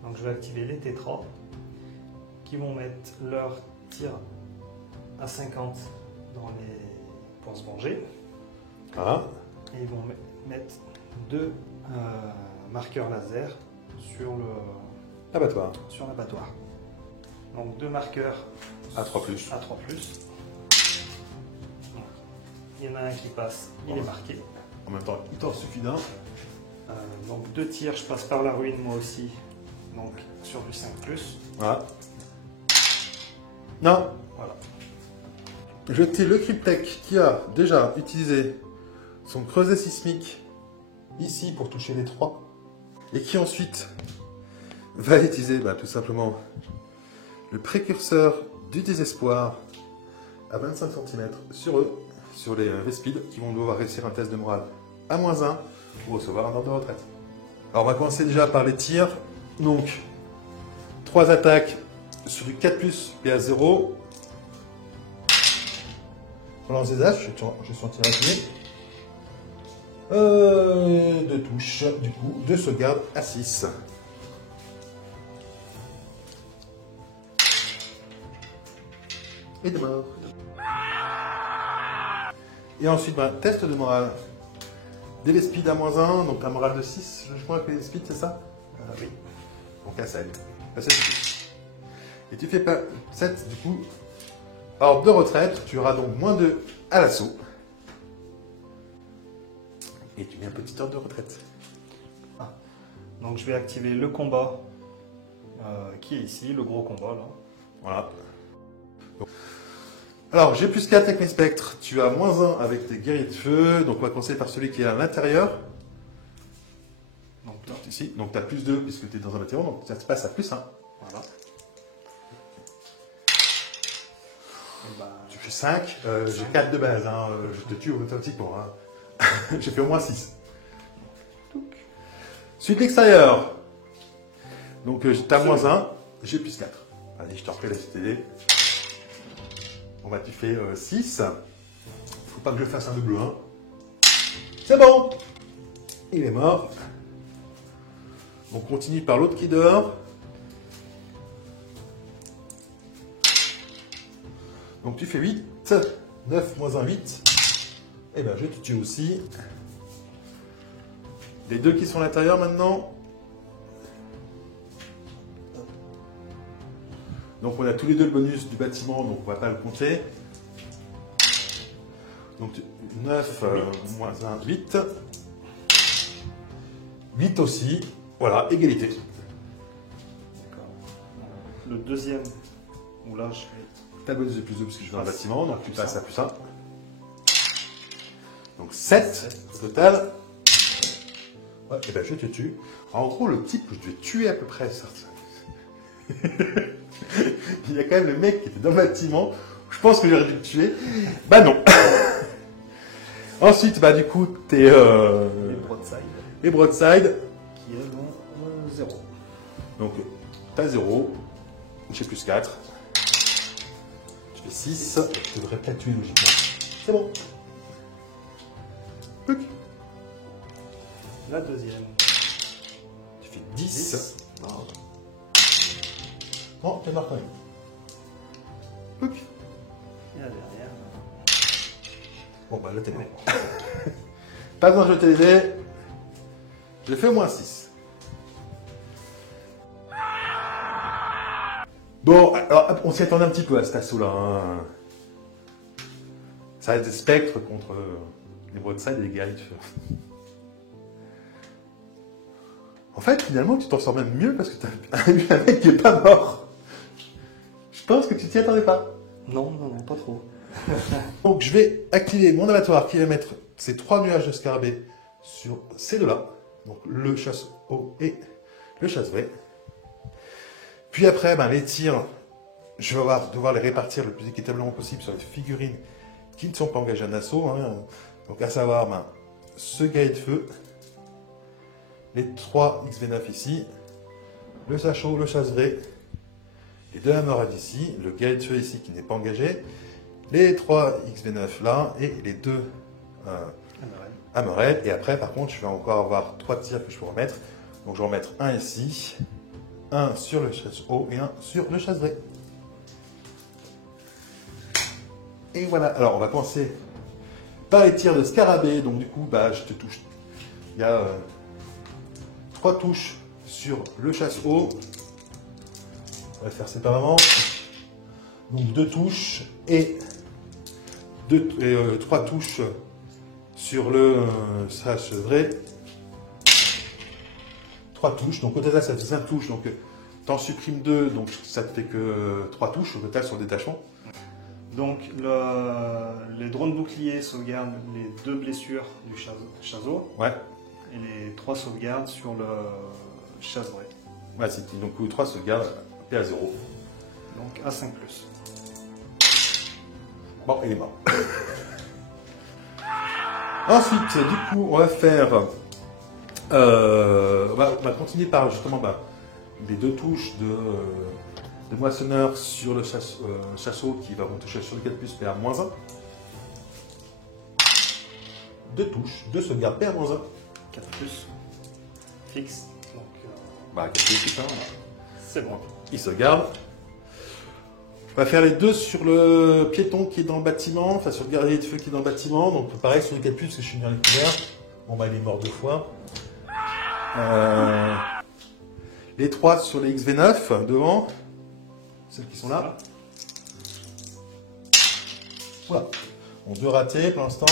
Donc je vais activer les tétras qui vont mettre leur tir à 50 pour se venger. Voilà. Et ils vont mettre 2 marqueurs laser sur Abattoir. l'abattoir. Donc 2 marqueurs À 3+. à 3+. Il y en a un qui passe, il est marqué. En même temps, il t'en suffit d'un. Donc 2 tirs, je passe par la ruine moi aussi. Donc sur du 5+. Voilà. Non. Voilà. Jeter le Cryptek qui a déjà utilisé son creuset sismique ici pour toucher les 3 et qui ensuite va utiliser tout simplement le précurseur du désespoir à 25 cm sur eux, sur les Vespides qui vont devoir réussir un test de morale à -1 pour recevoir un ordre de retraite. Alors on va commencer déjà par les tirs. Donc 3 attaques sur du 4+, PA0. Relance des As, je suis en tir appuyé. 2 touches, du coup, 2 sauvegardes à 6. Et de mort. Et ensuite, test de morale. Des Vespides à -1, donc un morale de 6, je crois que les Vespides, c'est ça? Oui. Donc à 7. À 7 et tu fais pas 7, du coup, ordre de retraite, tu auras donc -2 à l'assaut. Et tu mets un petit ordre de retraite. Donc je vais activer le combat qui est ici, le gros combat là. Voilà. Donc, alors, j'ai +4 avec mes spectres. Tu as -1 avec tes guerriers de feu. Donc, on va commencer par celui qui est à l'intérieur. Donc Ici. Donc, tu as +2 puisque tu es dans un bâtiment. Donc, ça se passe à +1. voilà. Tu fais 5. J'ai 4 de base. Je te tue automatiquement. J'ai fait au moins 6. Suite de l'extérieur. Donc, tu as -1. J'ai +4. Allez, je te refais la CTD. Bon, tu fais 6. Faut pas que je fasse un double 1. C'est bon. Il est mort. On continue par l'autre qui dort. Donc tu fais 8. 9 -1, 8. Et ben je te tue aussi. Les deux qui sont à l'intérieur maintenant. Donc on a tous les deux le bonus du bâtiment, donc on va pas le compter. Donc 9 -1, 8. 8 aussi. Voilà, égalité. D'accord. Le deuxième, où là je vais. T'as le bonus de +2 parce que je suis dans le bâtiment, donc tu +1. passes à +1. Donc 7 au total. Ouais, et ben je te tue. En gros, le type que je devais tuer à peu près, certes. Il y a quand même le mec qui était dans le bâtiment. Je pense que j'aurais dû le tuer. Bah non. Ensuite, du coup, t'es Les broadside, les broadside. qui est dans 0. Donc, t'as 0. J'ai +4. Tu fais 6. Je devrais pas tuer logiquement. C'est bon. Puc. La deuxième. Tu fais 10. 10. Bon, t'es mort quand même. Puc. Et la dernière. Bon, bah, le télé. Pas besoin de jeter les dés. J'ai fait au moins 6. Bon, alors, on s'y attendait un petit peu à cet assaut-là. Hein. Ça reste des spectres contre les broadsides et les guerriers de feu. En fait, finalement, tu t'en sors même mieux parce que tu as eu un mec qui n'est pas mort. Je pense que tu t'y attendais pas. Non, pas trop. Donc, je vais activer mon abattoir qui va mettre ces 3 nuages de scarabée sur ces deux-là. Donc, le chasse-eau et le chasse-vraie. Puis après, ben, les tirs, je vais devoir les répartir le plus équitablement possible sur les figurines qui ne sont pas engagées en assaut. Hein. Donc, à savoir, ben, ce guerrier de feu, les 3 XV9 ici, le sachot, le chasse-vraie, les 2 hammerheads ici, le guerrier de feu ici qui n'est pas engagé, les 3 XV9 là, et les 2 hammerheads. Et après, par contre, je vais encore avoir 3 tirs que je peux remettre. Donc, je vais en mettre un ici, un sur le chasse-eau et un sur le chasse-vraie. Et voilà. Alors, on va commencer par les tirs de scarabée. Donc, du coup, bah, je te touche. Il y a 3 touches sur le chasse-eau. On va le faire séparément. Donc 2 touches et 3 touches sur le chasse-vraie. 3 touches. Donc au total, ça fait 5 touches. Donc tu en supprimes 2, donc ça te fait que 3 touches au total sur le détachement. Donc les drones boucliers sauvegardent les 2 blessures du chaseau. Ouais. Et les 3 sauvegardes sur le chasse-vraie. Ouais, c'est donc 3 sauvegardes, P à 0. Donc à 5+. Bon, il est mort. Ensuite, du coup, on va faire... on va continuer par justement les 2 touches de moissonneur sur le chassot qui va toucher sur le 4+, P à -1. 2 touches, 2 sauvegardes, P à -1. 4+, fixe. Donc 4+, hein. c'est bon. Il se garde. On va faire les 2 sur le piéton qui est dans le bâtiment, enfin sur le guerrier de feu qui est dans le bâtiment. Donc pareil sur le 4+, parce que je suis bien les couverts. Bon bah il est mort 2 fois. Les 3 sur les XV9 devant. Celles qui sont là. Voilà. Bon, 2 ratés pour l'instant.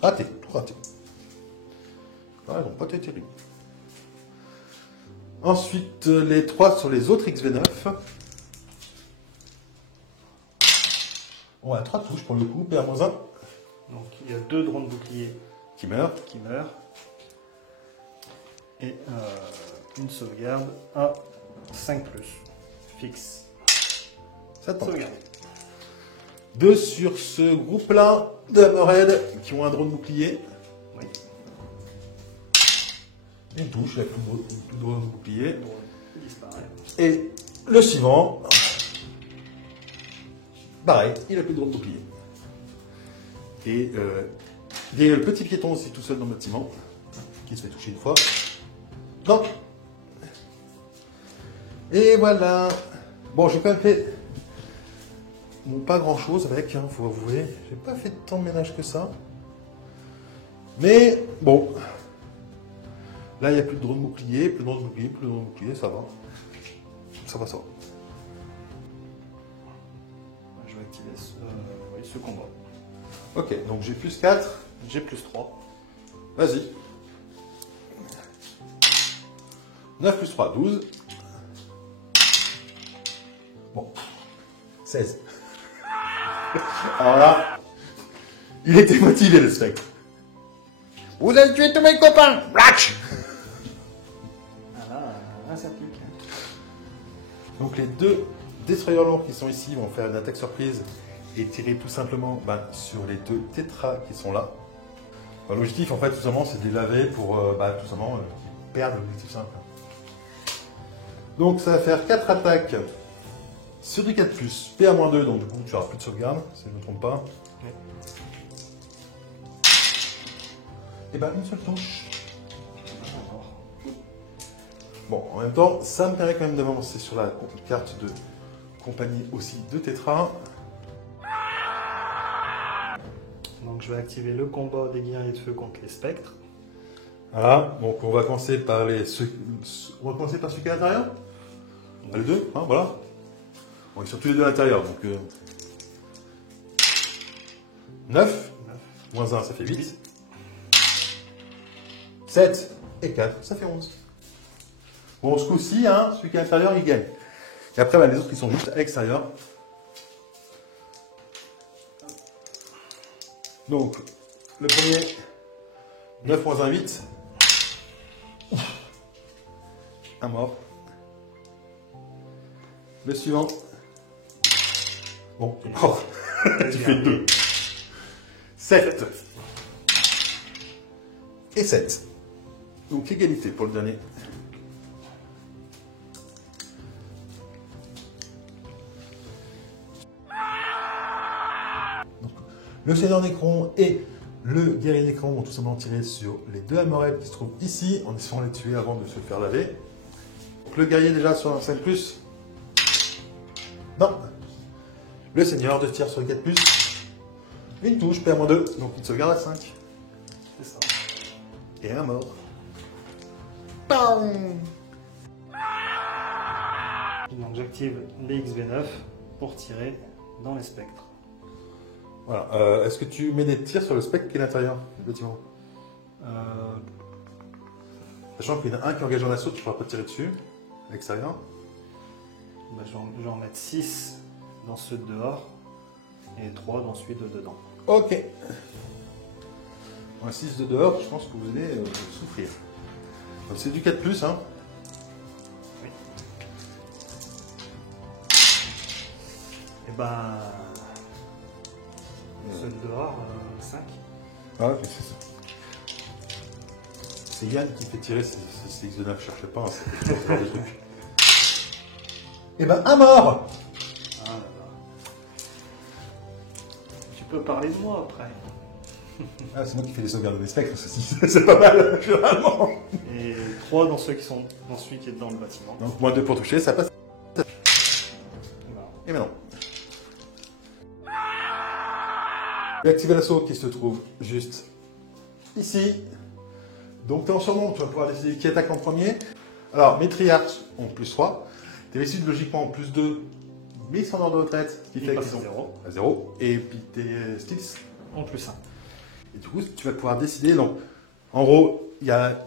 Raté, tout raté. Ah, ils n'ont pas été terribles. Ensuite, les 3 sur les autres XV9. On a 3 touches pour le coup, P à -1. Donc il y a 2 drones boucliers Qui meurt. qui meurent. Et une sauvegarde à 5+, fixe. Ça tombe. Sauvegarde. 2 sur ce groupe-là de hammerheads qui ont un drone bouclier. Oui. Une touche avec le drone bouclier. Le drone disparaît. Et le suivant. Pareil, il a plus de drone bouclier. Et il y a le petit piéton aussi tout seul dans le bâtiment qui se fait toucher une fois. Non. Et voilà. Bon, j'ai quand même fait pas grand chose avec, hein, faut avouer. J'ai pas fait tant de ménage que ça. Mais bon. Là, il n'y a plus de drone bouclier, plus de drone bouclier, plus de drone bouclier, ça va. Ça va, ça va. Je vais activer ce combat. Ok, donc j'ai plus 4. J'ai +3. Vas-y. 9 plus 3, 12. Bon. 16. Alors là, il était motivé le spectre. Vous avez tué tous mes copains! Ratch! Ah, ça pique. Donc les 2 destroyers lourds qui sont ici vont faire une attaque surprise et tirer tout simplement sur les 2 tétras qui sont là. L'objectif en fait tout simplement c'est de les laver pour tout simplement perdre l'objectif simple. Donc ça va faire 4 attaques sur du 4+, P à -2, donc du coup tu n'auras plus de sauvegarde, si je ne me trompe pas. Oui. Et une seule touche. Bon, en même temps, ça me permet quand même d'avancer sur la carte de compagnie aussi de Tétra. Donc Donc je vais activer le combat des guerriers de feu contre les spectres. Voilà, donc on va commencer par on va commencer par celui qui est à l'intérieur. Les deux, hein, voilà. Bon, ils sont tous les deux à l'intérieur, donc 9, moins 1, ça fait 8. 7 et 4, ça fait 11. Bon, ce coup-ci, hein, celui qui est à l'intérieur, il gagne. Et après, bah, les autres, ils sont juste à l'extérieur. Donc, le premier, 9 moins 1, 8. Un mort. Le suivant. Bon, mort. Tu fais 2. 7. Et 7. Donc, égalité pour le dernier. Le Seigneur Nécron et le Guerrier Nécron vont tout simplement tirer sur les deux Amorettes qui se trouvent ici, en essayant de les tuer avant de se faire laver. Donc le guerrier déjà sur un 5+. Non. Le Seigneur, 2 tirs sur le 4+. Une touche, PA-2, donc il se garde à 5. C'est ça. Et un mort. Bam. Donc j'active les XV9 pour tirer dans les spectres. Voilà. Est-ce que tu mets des tirs sur le spectre qui est à l'intérieur du bâtiment? Sachant qu'il y en a un qui est engagé en assaut, tu ne pourras pas tirer dessus, à l'extérieur. Bah, je vais en mettre 6 dans ceux de dehors et 3 dans celui de dedans. Ok. Un 6 de dehors, je pense que vous allez souffrir. Donc c'est du 4+, hein. Oui. Et ben. Ceux de dehors, 5. Ah ouais, c'est ça. C'est Yann qui fait tirer ces X9, je cherche pas, hein, c'est ce genre de truc. Et ben, un mort. Ah là là. Tu peux parler de moi après. Ah, c'est moi qui fais les sauvegardes des spectres, ceci, c'est pas mal, généralement. Et 3 dans ceux qui sont dans celui qui est dans le bâtiment. Donc, moins 2 pour toucher, ça passe. Voilà. Et maintenant. Je vais activer l'assaut qui se trouve juste ici. Donc, t'es en surnom, tu vas pouvoir décider qui attaque en premier. Alors, mes triarches ont +3. Tes récits, logiquement, ont +2. Mais ils sont en ordre de retraite, ce qui fait qu'ils sont 0. à 0. Et puis tes sticks. En +1. Et du coup, tu vas pouvoir décider. Donc, en gros, il y a.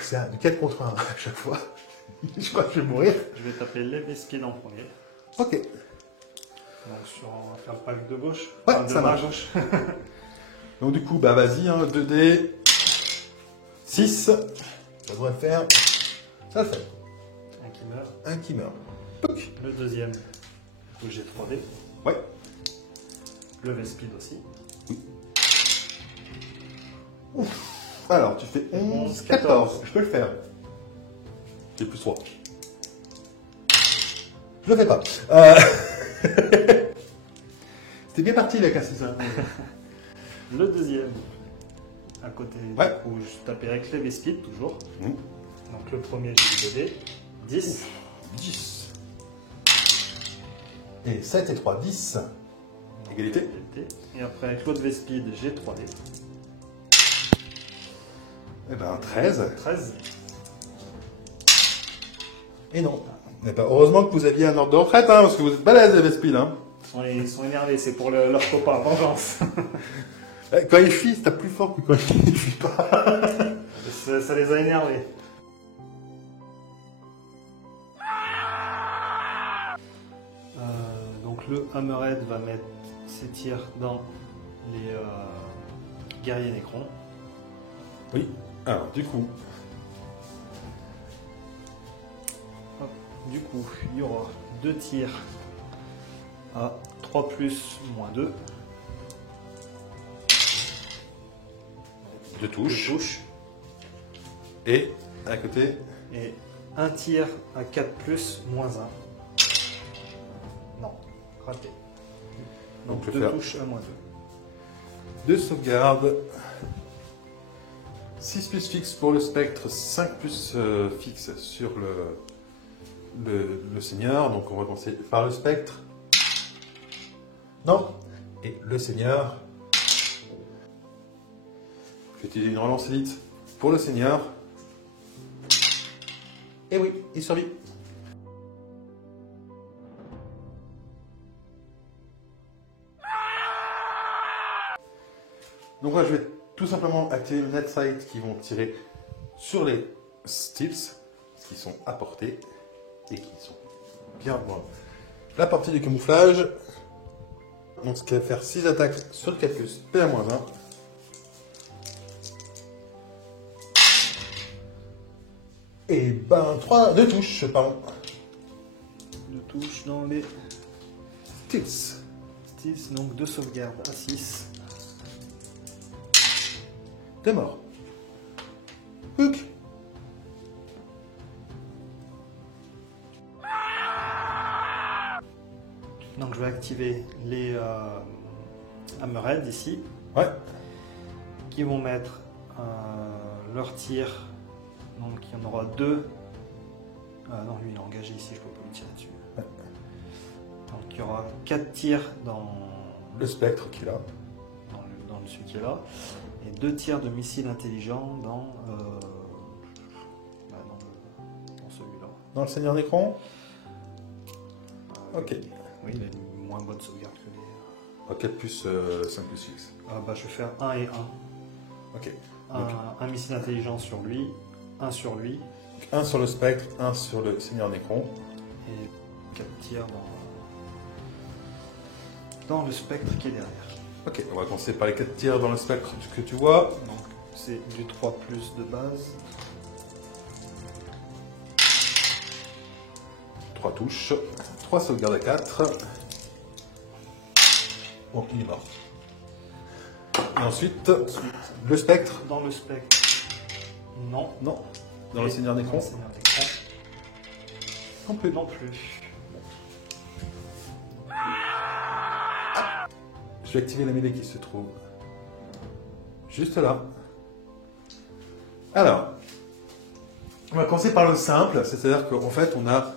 C'est un 4 contre 1 à chaque fois. Je crois que je vais mourir. Je vais taper les Vespides en premier. Ok. Donc on va faire le pack de gauche. Ouais, Enfin, de ça ma marche. gauche. Donc, du coup, bah vas-y, hein, 2D. 6. Ça devrait faire. Ça le fait. Un qui meurt. Un qui meurt. Pouc. Le deuxième, où j'ai 3D. Ouais. Le Vespide aussi. Alors, tu fais 11, 14. Je peux le faire. J'ai +3. Je le fais pas. C'était bien parti, la casse, ça. Le deuxième, à côté, Ouais. où je tapais avec les Vespides toujours. Mmh. Donc le premier, j'ai 2D. 10. 10. Et 7 et 3, 10. Égalité. Et après, avec l'autre Vespide, j'ai 3D. Eh ben, 13. 13. Et non. Eh ben, heureusement que vous aviez un ordre de retraite, hein, parce que vous êtes balèze, les Vespides. Hein. Ils sont énervés, c'est pour leur copain, vengeance. Quand ils fuient, c'est plus fort que quand ils fuient pas. ça les a énervés. Donc le Hammerhead va mettre ses tirs dans les guerriers Nécrons. Oui. Alors, du coup. Hop. Du coup, il y aura 2 tirs à 3 plus moins 2. 2 touches. 2 touches. Et, à côté. Et un tir à 4 plus moins 1. Non, raté. Donc je vais 2 faire touches à moins 2 sauvegardes. 6 plus fixe pour le spectre, 5 plus fixe sur le seigneur. Donc on va commencer par le spectre. Non. Et le seigneur. Je vais utiliser une relance élite pour le seigneur. Et oui, il survit. Donc là, je vais tout simplement activer les net sight qui vont tirer sur les steels qui sont apportés et qui sont bien loin. La partie du camouflage. Donc ce qui va faire 6 attaques sur le calcus PA-1. Et ben 2 touches, pardon. 2 touches dans les Steels. steels, donc 2 sauvegardes à 6. 2 morts. Hook. Donc je vais activer les Hammerhead ici, Ouais. qui vont mettre leur tir. Donc il y en aura 2. Non, lui il est engagé ici, je ne peux pas le tirer dessus. Ouais. Donc il y aura 4 tirs dans Le spectre qui est là. dans celui qui est là, et 2 tirs de missiles intelligents dans celui-là. Dans le seigneur d'écran. Ok. Oui, il a une moins bonne sauvegarde que les. 4 plus 5 plus 6. Je vais faire 1 et 1. Ok. Un missile intelligent sur lui, 1 sur lui, Un sur le spectre, un sur le seigneur d'écran. et 4 tirs dans le spectre qui est derrière. Ok, on va commencer par les 4 tirs dans le spectre que tu vois. Donc c'est du 3 plus de base. 3 touches. 3 sauvegardes à 4. Bon, il est mort. Et ensuite, le spectre. Dans le spectre, non. Non. Dans le seigneur d'écran. Dans le seigneur d'écran, Non plus. non plus. Je vais activer la mêlée qui se trouve juste là. Alors, on va commencer par le simple, c'est-à-dire qu'en fait, on a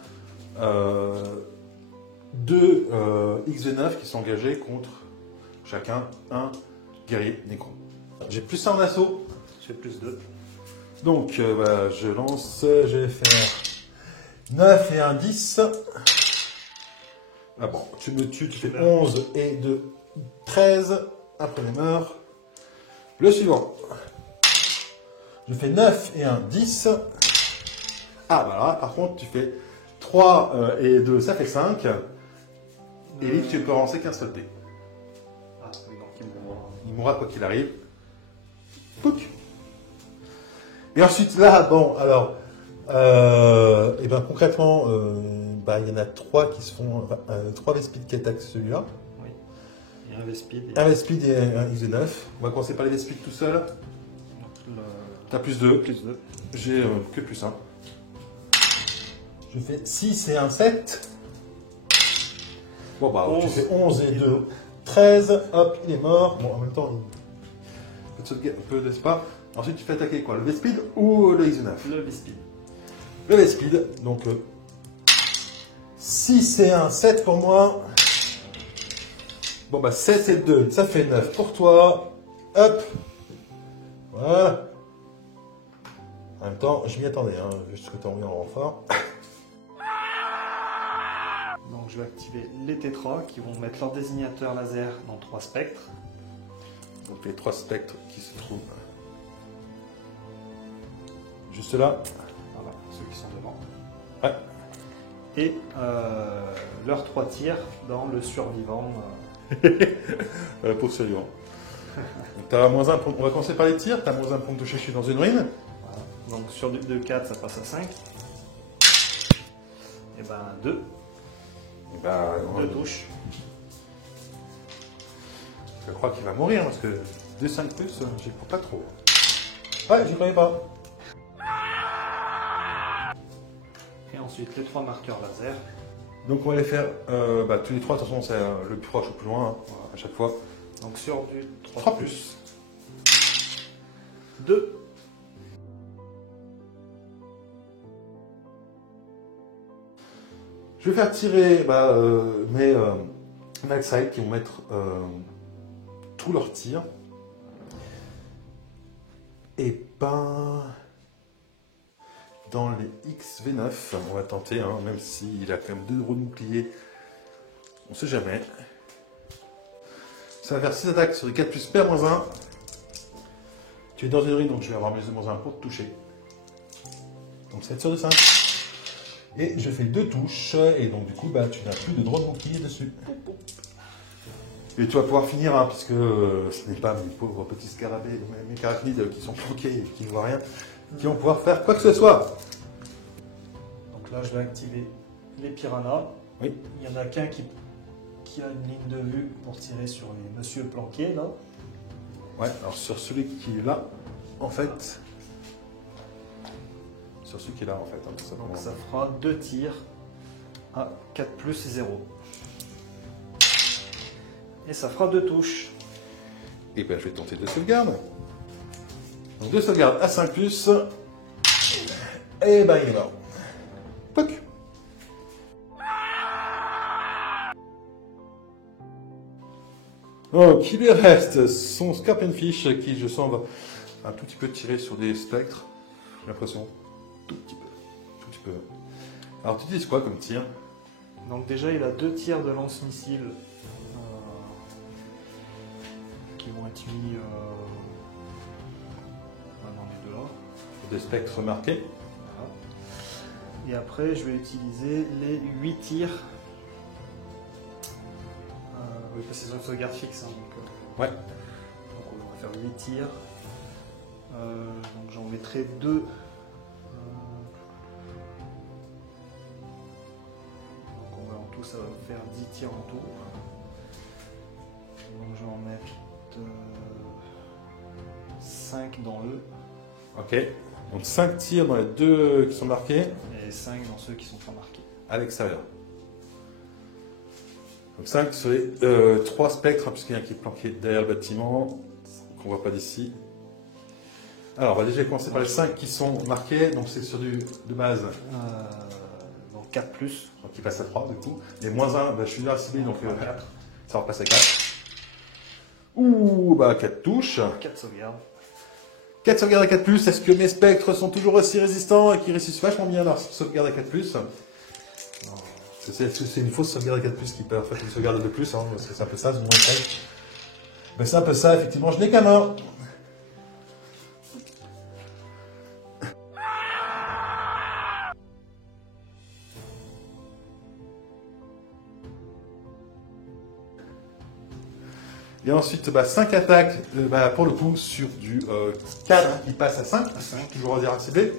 2 X de 9 qui sont engagés contre chacun un guerrier nécron. J'ai plus ça en assaut, J'ai plus 2. donc je lance, je vais faire 9 et 1, 10. Ah bon, tu me tues, tu fais 11 et 2, 13. Après les meurs. Le suivant. Je fais 9 et 1, 10. Ah, voilà, par contre, tu fais 3 et 2, ça fait 5. Et lui, tu peux lancer qu'un seul dé. Ah oui, donc il mourra. Il mourra quoi qu'il arrive. Pouc. Et ensuite, là, bon, alors, et ben concrètement, il y en a 3 qui se font, 3 Vespides qui attaquent celui-là. Oui. Il y a un V-Speed. Un Vespide et un X9. On va commencer par les Vespides tout seul. T'as plus 2. Plus 2. J'ai que plus 1. Je fais 6 et 1, 7. Bon, bah, tu 11. fais 11 et 2, 13. Hop, il est mort. Bon, en même temps, il peut, n'est-ce pas? Ensuite, tu fais attaquer quoi? Le V-Speed ou le X9? Le V-Speed. Le V-Speed. Donc, 6 et 1, 7 pour moi. Bon, bah, 7 et 2, ça fait 9 pour toi. Hop. Voilà. En même temps, je m'y attendais, hein, juste que tu as envie en renfort. Donc je vais activer les tétras qui vont mettre leur désignateur laser dans 3 spectres. Donc les 3 spectres qui se trouvent juste là. Voilà, ceux qui sont devant. Ouais. Et leurs 3 tirs dans le survivant. Pour survivant. T'as moins 1 on va commencer par les tirs. T'as moins 1 point de toucher, je suis dans une ruine. Voilà. Donc sur du 2-4, ça passe à 5. Et ben 2. Et bah, 2 touches. je crois qu'il va mourir parce que 2-5 plus, j'y crois pas trop. Ouais, j'y croyais pas. Et ensuite les 3 marqueurs laser. Donc on va les faire tous les 3, de toute façon c'est le plus proche au plus loin, hein, à chaque fois. Donc sur du 3 plus. 2. Je vais faire tirer mes Nightsight qui vont mettre tous leurs tirs. Et ben, dans les XV9, on va tenter, hein, même s'il a quand même 2 gros boucliers, on sait jamais. Ça va faire 6 attaques sur des 4 plus P-1. Tu es dans une rue, donc je vais avoir mes 2-1 pour te toucher. Donc 7 sur 5. Et je fais 2 touches, et donc du coup, bah, tu n'as plus de droit de bouclier dessus. Et tu vas pouvoir finir, hein, puisque ce n'est pas mes pauvres petits scarabées, mes carachnides qui sont planqués et qui ne voient rien, qui vont pouvoir faire quoi que ce soit. Donc là, je vais activer les piranhas. Oui. Il y en a qu'un qui a une ligne de vue pour tirer sur les monsieur planqués, là. Ouais, alors sur celui qui est là, en fait... Sur celui qui est là, en fait, hein, tout simplement. Donc ça fera 2 tirs à 4 plus 0. Et ça fera 2 touches. Et ben je vais tenter 2 sauvegardes. Donc 2 sauvegardes à 5 plus. Et ben il est mort. Toc. Donc il lui reste son Scorpionfish qui je sens va un tout petit peu tirer sur des spectres. J'ai l'impression. Tout petit peu. Tout petit peu. Alors tu utilises quoi comme tir? Donc déjà, il a 2 tirs de lance-missiles qui vont être mis dans les 2 là. Des spectres marqués. Voilà. Et après, je vais utiliser les 8 tirs. Oui, parce que c'est une sauvegarde fixe. Hein, donc, Ouais. donc on va faire 8 tirs. Donc j'en mettrai 2. Donc en tout, ça va me faire 10 tirs en tout. Donc je vais en mettre 5 dans eux Ok. Donc 5 tirs dans les 2 qui sont marqués et 5 dans ceux qui sont pas marqués. à l'extérieur. Donc 5 sur les 3 spectres, hein, puisqu'il y en a un qui est planqué derrière le bâtiment, qu'on voit pas d'ici. Alors on va déjà commencer par les 5 qui sont marqués, donc c'est sur du de base. Donc 4 plus. Donc il passe à 3 du coup. Et moins 1, bah, je suis là ciblé, donc 4. ça repasse à 4. Ouh, bah 4 touches. 4 sauvegardes. 4 sauvegardes à 4 plus. Est-ce que mes spectres sont toujours aussi résistants et qui réussissent vachement bien leur sauvegarde à 4 plus? C'est une fausse sauvegarde à 4 plus qui peut faire une sauvegarde de plus, hein, parce que c'est un peu ça, ce mais c'est un peu ça, effectivement, je n'ai qu'un mort. Et ensuite, 5 attaques, pour le coup, sur du cadre qui passe à 5, toujours à dire ciblé.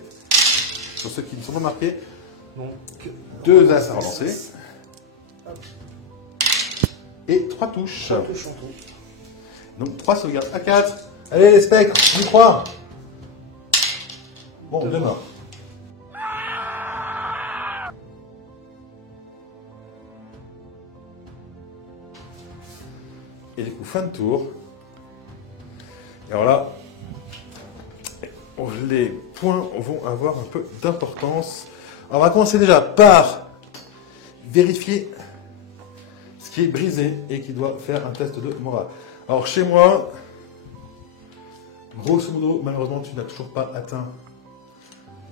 Sur ceux qui ne sont pas marqués. Donc, 2 as à relancer. Et 3 touches. 3 touches en tout. Donc 3 sauvegardes à 4. Allez les spectres, j'y crois. Bon, 2 morts. Et du coup, fin de tour. Et alors là, les points vont avoir un peu d'importance. Alors on va commencer déjà par vérifier ce qui est brisé et qui doit faire un test de morale. Alors chez moi, grosso modo, malheureusement, tu n'as toujours pas atteint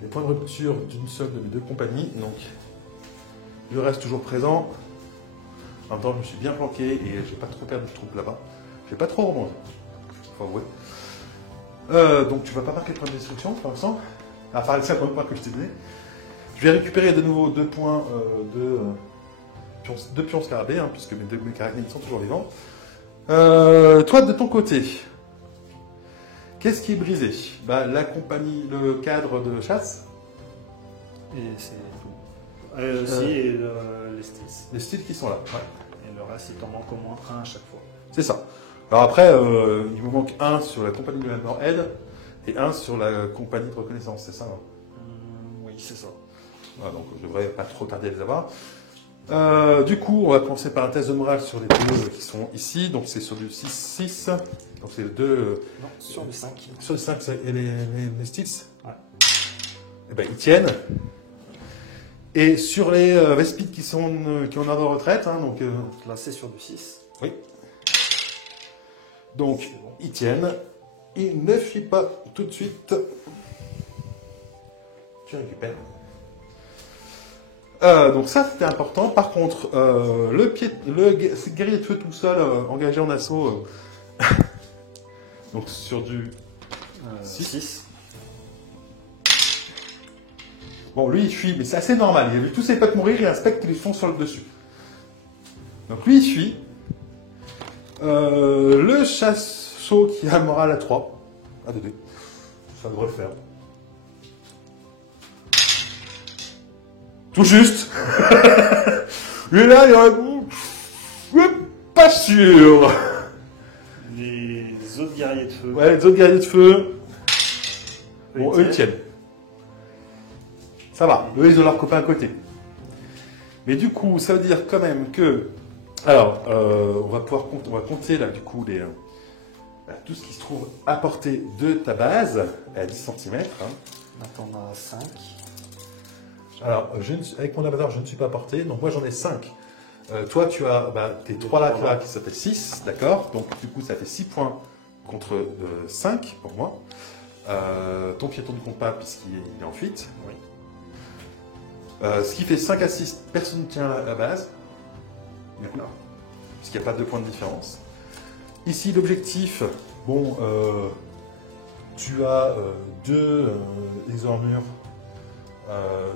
les points de rupture d'une seule de mes 2 compagnies. Donc, je reste toujours présent. En même temps, je me suis bien planqué et j'ai pas trop perdu de troupes là-bas. J'ai pas trop rebondi, faut avouer. Donc tu vas pas marquer le point de destruction pour l'instant, à part les 5 points que je t'ai donné. Je vais récupérer de nouveau 2 points de pions scarabées, hein, puisque mes caractères sont toujours vivants. Toi, de ton côté, qu'est-ce qui est brisé? La compagnie, le cadre de chasse. Et c'est tout. Aussi, et les styles. Les styles qui sont là. Ouais. Et le reste, il t'en manque au moins 1 à chaque fois. C'est ça. Alors après, il me manque 1 sur la compagnie de Hammerhead et 1 sur la compagnie de reconnaissance, c'est ça, hein? Oui, c'est ça. Voilà, donc je devrais pas trop tarder à les avoir. Du coup, on va commencer par un test de morale sur les 2 qui sont ici. Donc c'est sur du 6-6. Donc c'est le 2... Non, sur le 5. Sur le 5, et les sticks. Ouais. Eh ben, ils tiennent. Et sur les Vespides qui ont en ordre de retraite, hein, donc... Là, c'est sur du 6. Oui. Donc, C'est bon. ils tiennent. il ne fuit pas tout de suite. Tu récupères. Donc ça c'était important. Par contre, le guerrier de feu tout seul, engagé en assaut, donc sur du 6. Bon, lui il fuit, mais c'est assez normal. Il a vu tous ses potes mourir et un spectre qui lui fonce sur le dessus. Donc lui il fuit. Le chasseur qui a le moral à 3. Ah, 2 dés. Ça devrait le faire. Tout juste. Et là, il y a pas sûr. Les autres guerriers de feu. Ouais, les autres guerriers de feu. Bon, eux, ils tiennent. Ça va. Eux, ils ont leur copain à côté. Mais du coup, ça veut dire quand même que... Alors, on va compter là, du coup, tout ce qui se trouve à portée de ta base, à 10 cm. Maintenant, on a 5. Alors, avec mon avatar, je ne suis pas porté, donc moi j'en ai 5. Toi, tu as tes 3 là qui s'appellent 6, d'accord? Donc, du coup, ça fait 6 points contre 5 pour moi. Ton piéton ne compte pas puisqu'il est en fuite. Oui. Ce qui fait 5 à 6, personne ne tient la base. Du coup, puisqu'il n'y a pas de points de différence. Ici, l'objectif, bon, tu as 2 exormures.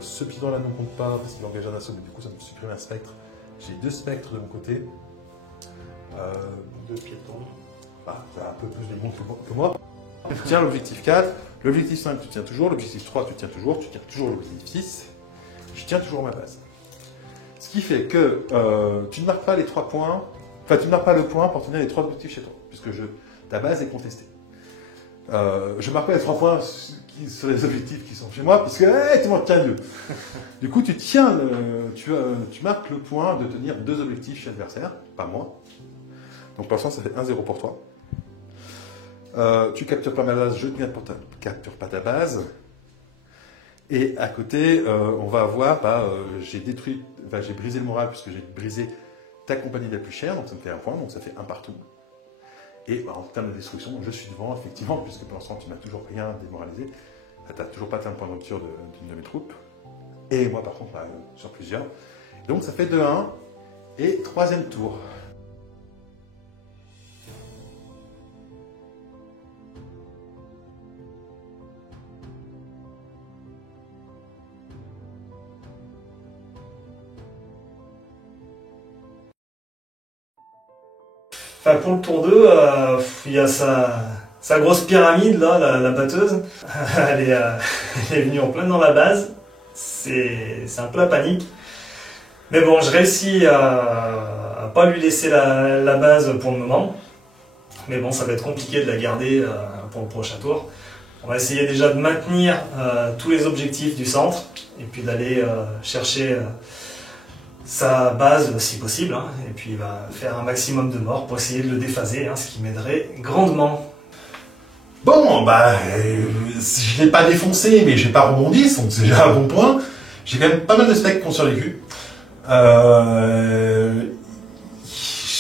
Ce piéton-là ne compte pas parce qu'il engage un assaut, mais du coup, ça me supprime un spectre. J'ai 2 spectres de mon côté. 2 piétons. Bah, tu as un peu plus de monde que moi. Tu tiens l'objectif 4, l'objectif 5, tu tiens toujours, l'objectif 3, tu tiens toujours l'objectif 6. Je tiens toujours ma base. Ce qui fait que tu ne marques pas les 3 points, enfin tu ne marques pas le point pour tenir les 3 objectifs chez toi, puisque ta base est contestée. Je ne marque pas les 3 points sur les objectifs qui sont chez moi, puisque tu m'en tiens 2. Du coup, tu marques le point de tenir 2 objectifs chez l'adversaire, pas moi. Donc pour l'instant, ça fait 1-0 pour toi. Tu captures pas ma base, je ne capture pas ta base. Et à côté, on va avoir, j'ai brisé le moral puisque j'ai brisé ta compagnie la plus chère, donc ça me fait 1 point, donc ça fait 1 partout. Et en termes de destruction, je suis devant, effectivement, puisque pour l'instant, tu n'as toujours rien démoralisé. Tu n'as toujours pas atteint le point de rupture d'une de mes troupes. Et moi, par contre, sur plusieurs. Donc ça fait 2-1. Et 3e tour. Enfin, pour le tour 2, il y a sa grosse pyramide, là, la batteuse. Elle est venue en plein dans la base. C'est un peu la panique. Mais bon, je réussis à pas lui laisser la base pour le moment. Mais bon, ça va être compliqué de la garder pour le prochain tour. On va essayer déjà de maintenir tous les objectifs du centre. Et puis d'aller chercher... sa base si possible, hein, et puis il va faire un maximum de morts pour essayer de le déphaser, hein, ce qui m'aiderait grandement. Bon, je ne l'ai pas défoncé, mais j'ai pas rebondi, donc c'est déjà un bon point. J'ai quand même pas mal de specs qui ont survécu.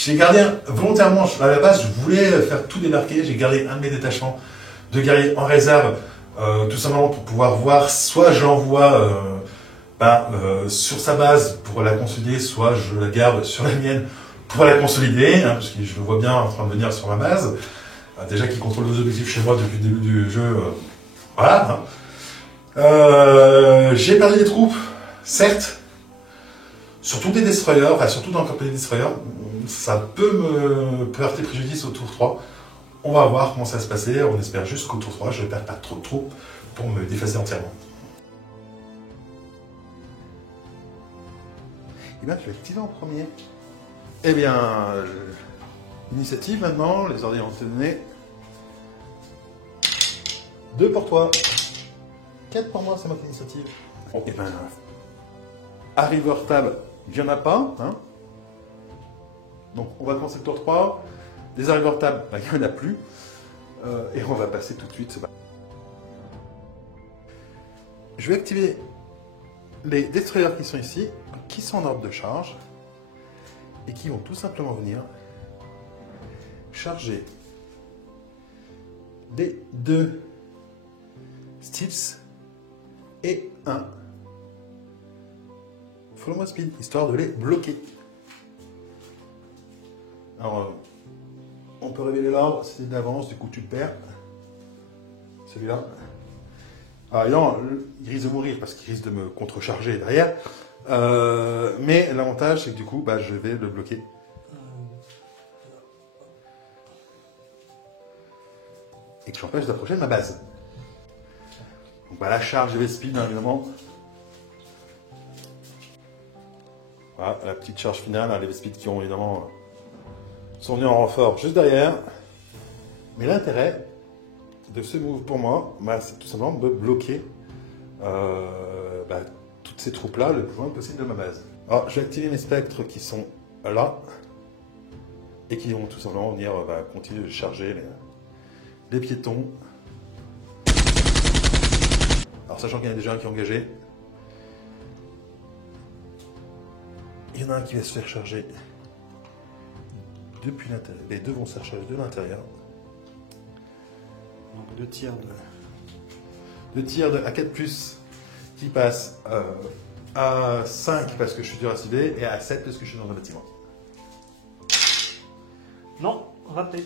J'ai gardé volontairement, à la base, je voulais faire tout débarquer, j'ai gardé un de mes détachements de guerriers en réserve, tout simplement pour pouvoir voir, soit je l'envoie sur sa base pour la consolider, soit je la garde sur la mienne pour la consolider, hein, parce que je le vois bien en train de venir sur ma base. Déjà qu'il contrôle 2 objectifs chez moi depuis le début du jeu, voilà. J'ai perdu des troupes, certes, surtout des destroyers, enfin surtout dans le camp des destroyers, ça peut me porter préjudice au tour 3. On va voir comment ça va se passer, on espère juste qu'au tour 3, je ne perds pas trop de troupes pour me déphaser entièrement. Eh bien, je vais activer en premier. Eh bien, initiative maintenant, les ordres ont été donnés. 2 pour toi. 4 pour moi, c'est moi qui ai l'initiative. Eh bien, arrive hors table, il n'y en a pas. Hein. Donc, on va commencer le tour 3. Les arrivées hors table, il n'y en a plus. Et on va passer tout de suite. Je vais activer les destroyers qui sont ici, qui sont en ordre de charge, et qui vont tout simplement venir charger des 2 Steels et un Follow My Speed, histoire de les bloquer. Alors, on peut révéler l'ordre, c'était d'avance, du coup tu le perds. Celui-là. Alors non, il risque de mourir parce qu'il risque de me contrecharger derrière. Mais l'avantage, c'est que du coup, bah, je vais le bloquer. Et que j'empêche d'approcher de ma base. Donc bah, la charge de V-Speed, hein, évidemment. Voilà, la petite charge finale, hein, les V-Speed qui ont évidemment sont venus en renfort juste derrière. Mais l'intérêt de ce move pour moi, bah, c'est tout simplement de bloquer toutes ces troupes-là le plus loin possible de ma base. Alors, je vais activer mes spectres qui sont là et qui vont tout simplement venir continuer de charger les piétons. Alors, sachant qu'il y en a déjà un qui est engagé, il y en a un qui va se faire charger depuis l'intérieur. Les deux vont se faire charger de l'intérieur. Donc, deux tirs de A4+, qui passent à 5 parce que je suis dur à cibler et à 7 parce que je suis dans un bâtiment. Non, raté.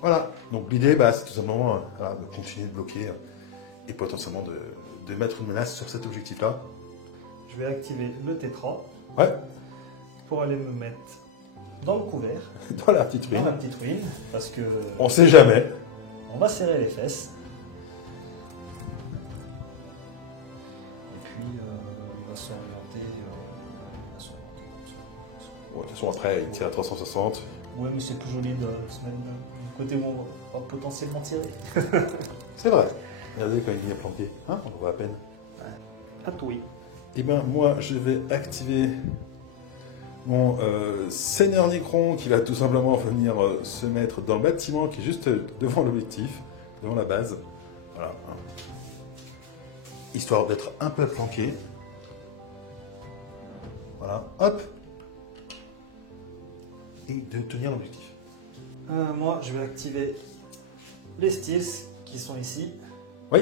Voilà, donc l'idée, c'est tout simplement de continuer de bloquer et potentiellement de mettre une menace sur cet objectif-là. Je vais activer le tétra Ouais, pour aller me mettre dans le couvert, dans la petite dans ruine. la petite ruine, parce que On sait jamais. on va serrer les fesses. Et puis il va s'orienter. Bon, de toute façon, après, il tire à 360. Ouais, mais c'est plus joli de se mettre du côté où on va potentiellement tirer. C'est vrai. Regardez quand il est planqué. Hein, on le voit à peine. À tout oui. Et bien, moi, je vais activer mon Seigneur Necron qui va tout simplement venir se mettre dans le bâtiment qui est juste devant l'objectif, devant la base. Voilà. Histoire d'être un peu flanqué. Voilà. Hop. Et de tenir l'objectif. Moi, je vais activer les steels qui sont ici, Oui.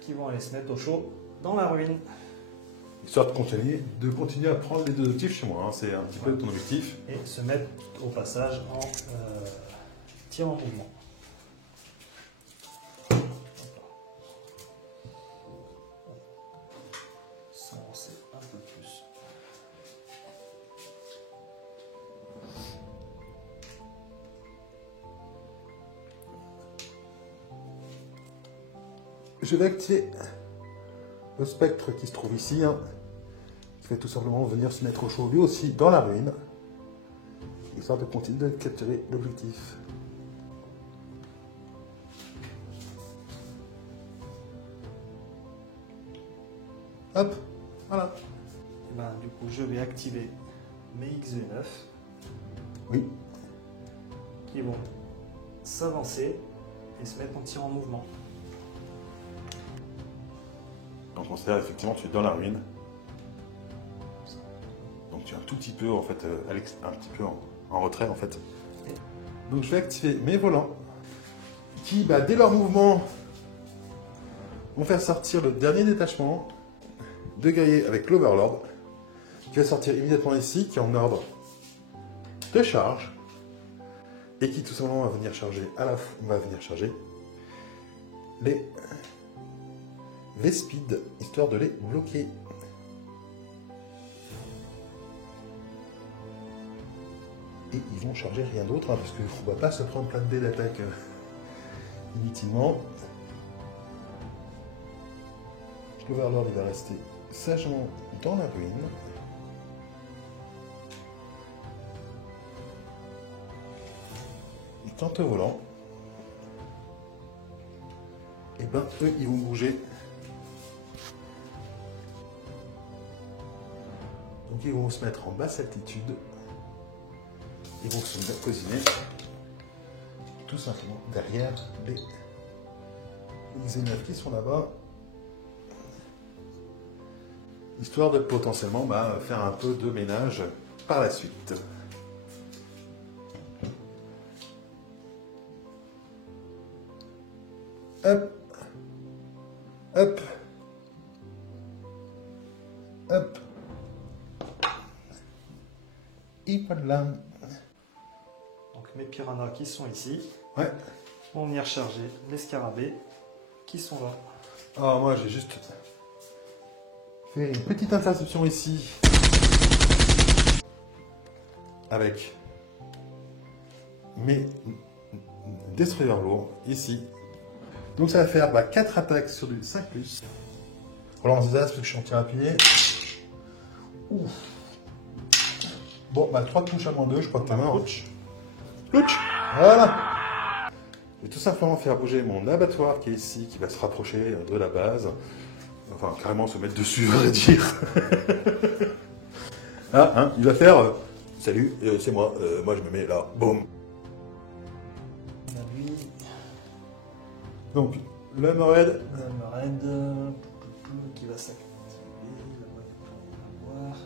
qui vont aller se mettre au chaud dans la ruine. Histoire de continuer à prendre les deux objectifs chez moi. Hein. C'est un petit peu ton objectif. Et se mettre au passage en tir en mouvement. S'avancer un peu plus. Je vais activer le spectre qui se trouve ici, hein, qui va tout simplement venir se mettre au chaud lui aussi dans la ruine, histoire de continuer de capturer l'objectif. Hop, voilà. Et ben, du coup, je vais activer mes XV9 Oui, qui vont s'avancer et se mettre en tir en mouvement. donc on considère effectivement que tu es dans la ruine. Donc tu es un tout petit peu en fait, un petit peu en retrait en fait. Donc je vais activer mes volants qui, dès leur mouvement, vont faire sortir le dernier détachement de guerriers avec l'Overlord qui va sortir immédiatement ici, qui est en ordre de charge et qui tout simplement va venir charger les V-Speed, histoire de les bloquer. Et ils vont charger rien d'autre, hein, parce qu'il ne va pas se prendre plein de dés d'attaque inutilement. L'Overlord il va rester sagement dans la ruine. Et quant au volant, et eux ils vont bouger. Donc ils vont se mettre en basse altitude. Ils vont se positionner tout simplement derrière les Xénaf qui sont là-bas. Histoire de potentiellement faire un peu de ménage par la suite. Hop. Hop. Hop. Et voilà. Donc mes piranhas qui sont ici Ouais. vont venir charger les scarabées qui sont là. Alors moi j'ai juste fait une petite interception ici avec mes destroyers lourds ici. Donc ça va faire 4 attaques sur du 5+. Relance des as parce que je suis en tir appuyé. Ouf. Bon, 3 touches à -2, je crois que ta main. Plouch. Voilà. Je vais tout simplement faire bouger mon abattoir qui est ici, qui va se rapprocher de la base. Enfin, carrément se mettre dessus, à vrai dire. Ah, hein, il va faire salut, c'est moi, moi je me mets là, boum. On a lui, Donc, le Hammerhead, Hammerhead qui va s'activer. Là-bas, on va voir.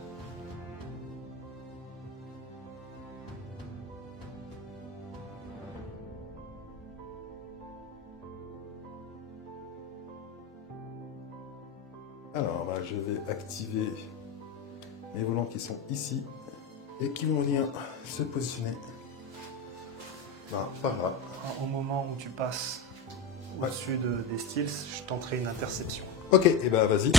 alors je vais activer mes volants qui sont ici et qui vont venir se positionner par là. Au moment où tu passes Ouais. au-dessus des styles, je tenterai une interception. Ok, et vas-y.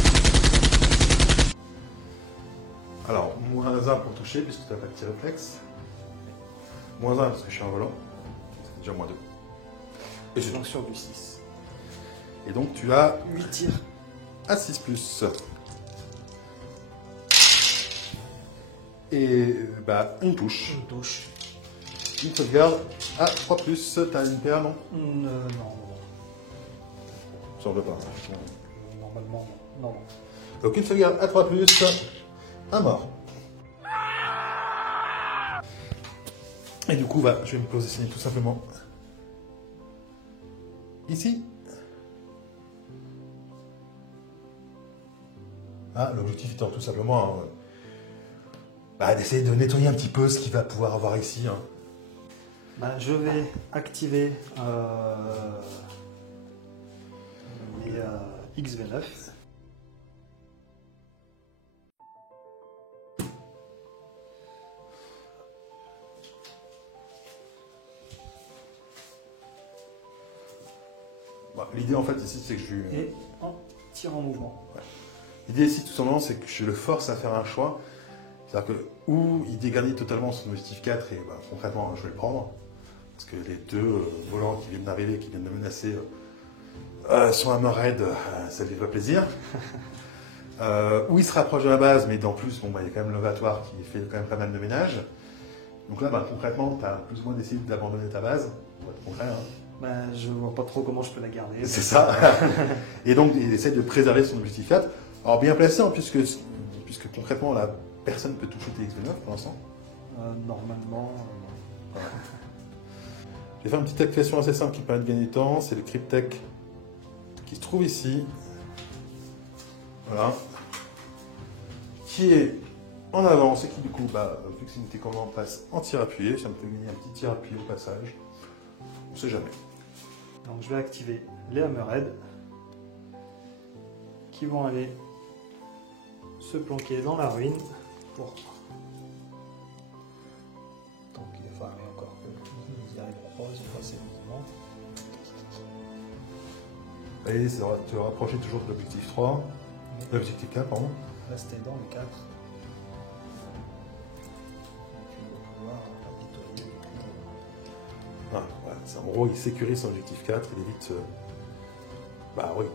Alors, -1 pour toucher, puisque tu n'as pas de tir réflexe. -1 parce que je suis en volant. C'est déjà -2. Et je suis donc sur du 6. Et donc tu as 8 tirs. à 6+. Et une touche. Une touche. Une sauvegarde à 3+. T'as une PA, non? Non. Ça en veut pas. Normalement, non. Donc une sauvegarde à 3+. Un mort. Et du coup, je vais me positionner tout simplement ici. L'objectif étant tout simplement d'essayer de nettoyer un petit peu ce qu'il va pouvoir avoir ici. Je vais activer les XV9. L'idée en fait ici, c'est que Et un tir en mouvement. L'idée ici, tout simplement, c'est que je le force à faire un choix. C'est-à-dire que, ou il dégarnit totalement son objectif 4 et concrètement, je vais le prendre. Parce que les deux volants qui viennent d'arriver, qui viennent de menacer son Hammerhead, ça lui fait plaisir. Ou il se rapproche de la base, mais en plus, il y a quand même l'ovatoire qui fait quand même pas mal de ménage. Donc là, concrètement, tu as plus ou moins décidé d'abandonner ta base. Pour être concret, Je vois pas trop comment je peux la garder. C'est ça. Et donc, il essaie de préserver son objectif 4. Alors, bien placé, puisque concrètement, la personne peut toucher tes XV9 pour l'instant. Normalement, non. Je vais faire une petite activation assez simple qui permet de gagner du temps. C'est le Cryptech qui se trouve ici. Voilà. Qui est en avance et qui, du coup, vu que c'est une unité commande, passe en tir appuyé. Ça me fait gagner un petit tir appuyé au passage. On ne sait jamais. Donc je vais activer les Hammerhead qui vont aller se planquer dans la ruine pour... Donc il faut aller encore. Ils n'y arriveront pas, ils ont passé le mouvement. Et ça va te rapprocher toujours de l'objectif 3. L'objectif 4, pardon. Rester dans le 4. Donc il va pouvoir apitoyer. En gros, il sécurise son objectif 4, il évite...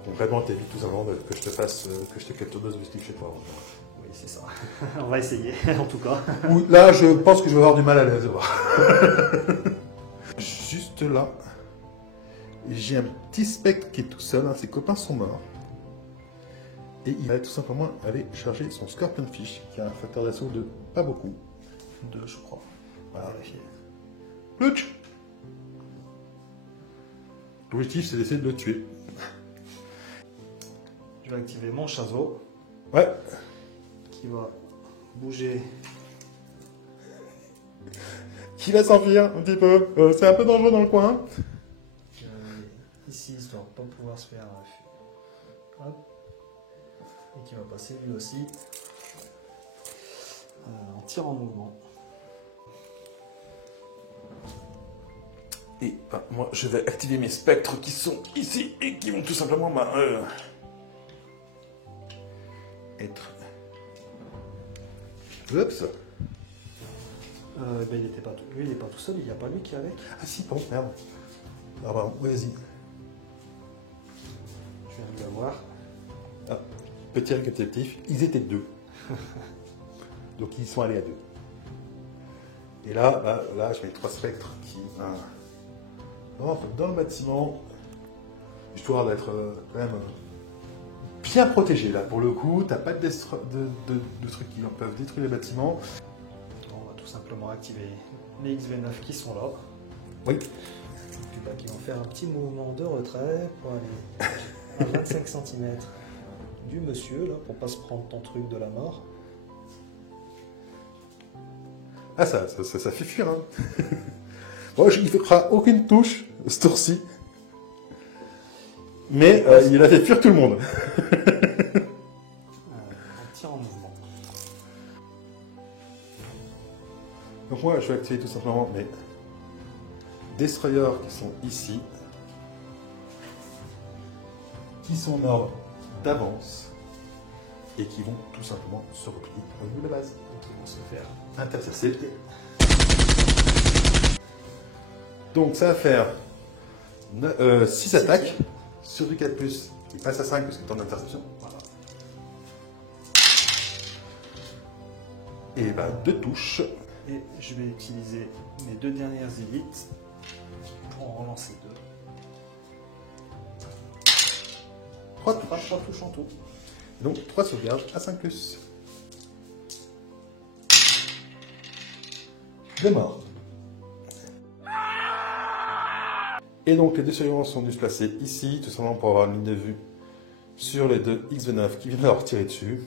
concrètement, tu évites tout simplement que je te fasse, que je te capture deux objectifs chez toi. Oui, c'est ça. On va essayer, en tout cas. Là, je pense que je vais avoir du mal à les voir. Juste là, j'ai un petit spectre qui est tout seul, ses copains sont morts. Et il va tout simplement aller charger son Scorpionfish, qui a un facteur d'assaut de pas beaucoup. 2, je crois. On va vérifier. Plouch! L'objectif, c'est d'essayer de le tuer. Je vais activer mon chaseau. Ouais. Qui va bouger. Qui va s'enfuir un petit peu. C'est un peu dangereux dans le coin. ici, histoire de ne pas pouvoir se faire hop, et qui va passer lui aussi en tir en mouvement. Et ben, moi, je vais activer mes spectres qui sont ici et qui vont tout simplement être... Oups. Ben, il était pas tout... Lui, il n'est pas tout seul, il n'y a pas lui qui est avec. Ah si, bon, merde. Ah pardon, oui, vas-y. Je viens de l'avoir. Ah, petit récapitulatif, ils étaient deux. Donc ils sont allés à deux. Et là, là je mets 3 spectres qui rentrent dans le bâtiment, histoire d'être quand même bien protégé. Là, pour le coup, t'as pas de trucs qui peuvent détruire les bâtiments. On va tout simplement activer les XV9 qui sont là. Oui. Et puis, bah, qui vont faire un petit mouvement de retrait pour aller à 25 cm du monsieur, là, pour pas se prendre ton truc de la mort. Ah, ça fait fuir, hein. Bon, il ne fera aucune touche, ce tour-ci. Mais il a fait fuir tout le monde. On tire en mouvement. Donc moi, je vais activer tout simplement mes destroyers qui sont ici, qui sont en ordre d'avance, et qui vont tout simplement se replier au niveau de la base. Donc ils vont se faire Intercepter. Donc ça va faire 6 attaques sur du 4+, qui passe à 5 parce que temps d'interception. voilà. Et ben 2 touches. Et je vais utiliser mes 2 dernières élites pour en relancer 2. 3 Ça touches. fera 3 touches en tout. Donc 3 sauvegardes à 5+. 2 morts. Et donc les 2 survivants sont venus se placer ici, tout simplement pour avoir une ligne de vue sur les 2 XV9 qui viennent leur tirer dessus.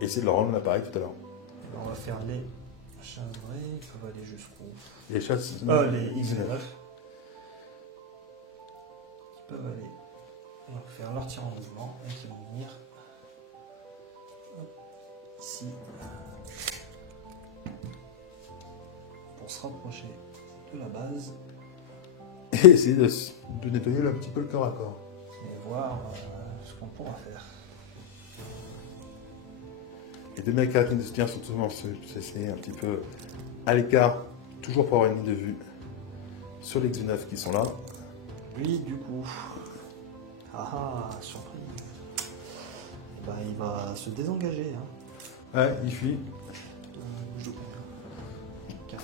Et essayer de leur rendre l'appareil tout à l'heure. On va faire les chavrés qui peuvent aller jusqu'où Les chasses. les XV9 qui peuvent aller. On va faire leur tir en mouvement et qui vont venir hop, ici pour se rapprocher de la base Et essayer de nettoyer un petit peu le corps à corps. et voir ce qu'on pourra faire. Les 2 mecs caractéristiques de soutien sont toujours un petit peu à l'écart, toujours pour avoir une ligne de vue sur les XV9 qui sont là. Lui, du coup, surprise, eh ben, il va se désengager. Hein. Ouais, il fuit. Je joue combien 15.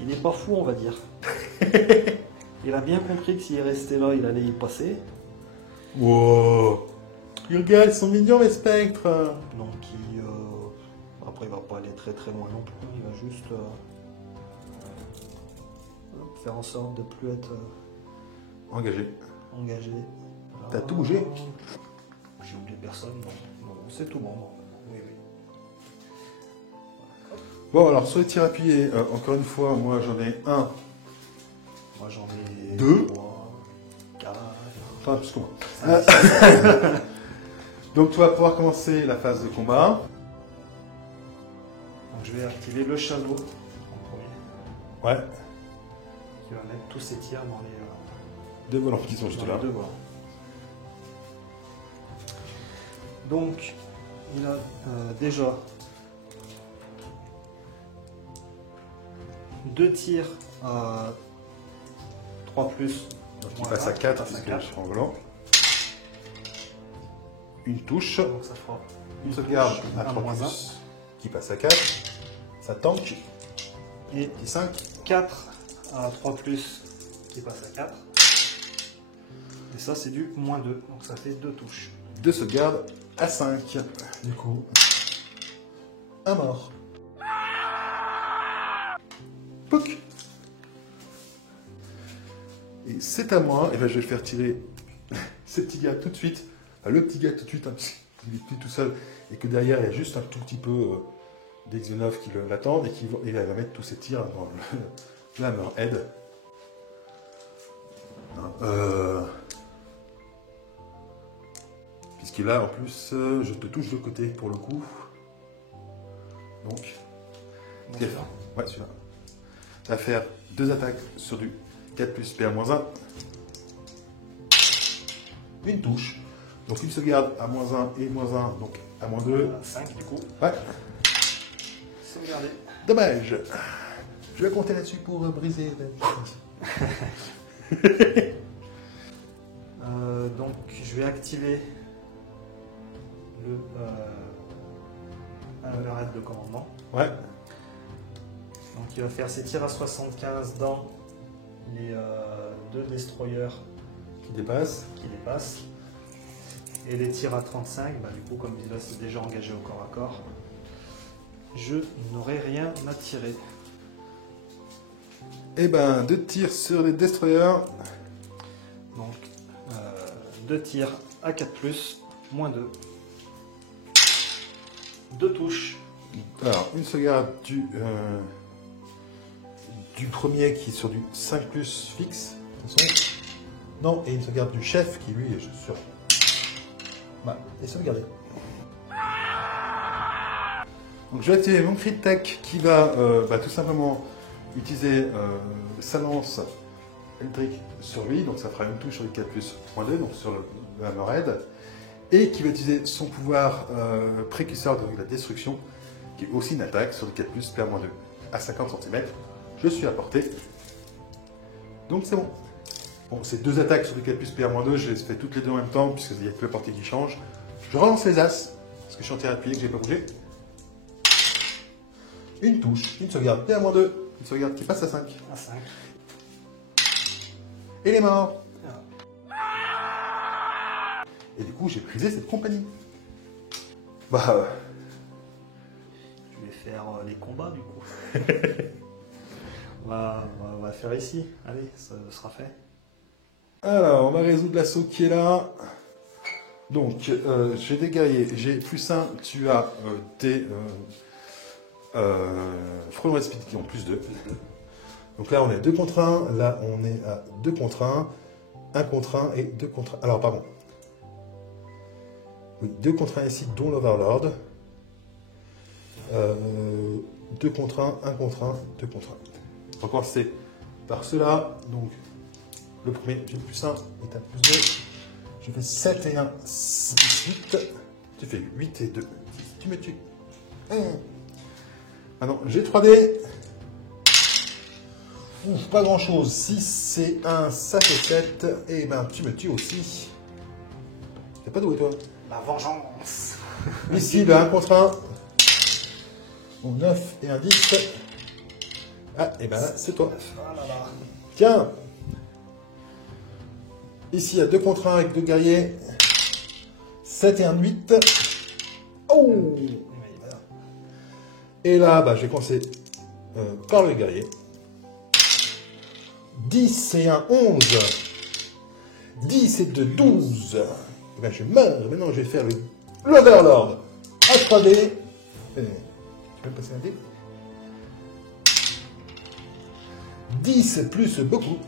Il n'est pas fou, on va dire. Il a bien compris que s'il restait là, il allait y passer. Wow! Regarde, ils sont mignons mes spectres! Donc, après, il va pas aller très très loin non plus. Il va juste faire en sorte de plus être Engagé. engagé. T'as tout bougé? J'ai oublié personne. Non, c'est tout bon. Oui, oui. Bon, alors sur les tirs appuyés, encore une fois, moi j'en ai un. Moi, j'en ai 2. 3, 4. Enfin, plus que moi. Donc tu vas pouvoir commencer la phase de combat. Donc, je vais activer le shadow en premier, Ouais. qui va mettre tous ses tirs dans les 2 volants qui sont juste là. 2 volants. Donc, il a déjà 2 tirs à 3+. Donc il Voilà, passe à 4 passe à puisque 4. je suis en volant. Une touche. Donc ça fera Une sauvegarde touche, à un 3 moins plus, qui passe à 4. Ça tank. Et Petit 5. 4 à 3+, qui passe à 4. Et ça, c'est du -2. Donc ça fait 2 touches. 2 sauvegardes à 5. Du coup, un mort. Pouc. Et c'est à moi. Et ben, je vais le faire tirer ces petits gars tout de suite. Enfin, le petit gars tout de suite, hein, parce qu'il est plus tout seul. Et que derrière, il y a juste un tout petit peu d'X9 qui l'attendent. Et il va mettre tous ses tirs dans le Hammerhead. Puisque là, en plus, je te touche de côté pour le coup. Donc, Bon, ouais, celui-là. Ça va faire 2 attaques sur du 4 plus PA-1. Une touche. Donc une sauvegarde à -1 et -1, donc à -2. 5 du coup. Ouais, Sauvegarder. dommage. Je vais compter là-dessus pour briser. Donc je vais activer le hammerhead de commandement. Ouais, Donc il va faire ses tirs à 75 dans les 2 destroyers qui dépasse. qui dépassent. Et les tirs à 35, bah, du coup comme là c'est déjà engagé au corps à corps, je n'aurai rien à tirer. Et ben, 2 tirs sur les destroyers. Donc 2 tirs à 4+, -2. 2 touches. Alors, une sauvegarde du premier qui est sur du 5 plus fixe. Attention. Non, et une sauvegarde du chef qui lui est sur. Bah, et sauvegardé. Donc je vais activer mon crit tech qui va tout simplement utiliser sa lance électrique sur lui, donc ça fera une touche sur le 4 plus -2, donc sur le hammerhead, et qui va utiliser son pouvoir précurseur de la destruction, qui est aussi une attaque sur le 4 plus PA-2 à 50 cm. Je suis à portée, donc c'est bon. Bon, ces 2 attaques sur le 4 plus PA-2, je les fais toutes les 2 en même temps, puisqu'il n'y a que la portée qui change. Je relance les as, parce que je suis en terrain appuyé, que j'ai pas bougé. Une touche, une sauvegarde PA-2, une sauvegarde qui passe à 5. À 5. Et il est mort. Et du coup, j'ai brisé cette compagnie. Bah, Je vais faire les combats du coup. on va faire ici. Allez, ça sera fait. alors, on va résoudre l'assaut qui est là. Donc, j'ai des guerriers, j'ai +1, tu as tes frelons de speed qui ont +2. Donc là, on est 2 contre 1, là, on est à 2 contre 1, 1 contre 1 et 2 contre 1. Alors, pardon. Oui, 2 contre 1 ici, dont l'Overlord. 2 contre 1, 1 contre 1, 2 contre 1. On va commencer par ceux-là. Donc, le premier, j'ai +1 et t'as +2. Je fais 7 et 1, 8. Tu fais 8 et 2. Tu me tues. Maintenant, j'ai 3D. Ouf, pas grand chose. 6 et 1, ça fait 7. Et ben, tu me tues aussi. T'es pas doué, toi. La vengeance. Ici, le 1 contre 1. Bon, 9 et un 10. Ah, et ben là, c'est toi. Ah là là. Tiens. Ici, il y a 2 contre 1 avec 2 guerriers. 7 et un 8. Oh! Et là, bah, je vais commencer par le guerrier. 10 et un 11. 10 et 2, 12. Et ben, je meurs. Maintenant, je vais faire l'Overlord à 3D. Tu peux me passer un dé? 10 plus beaucoup.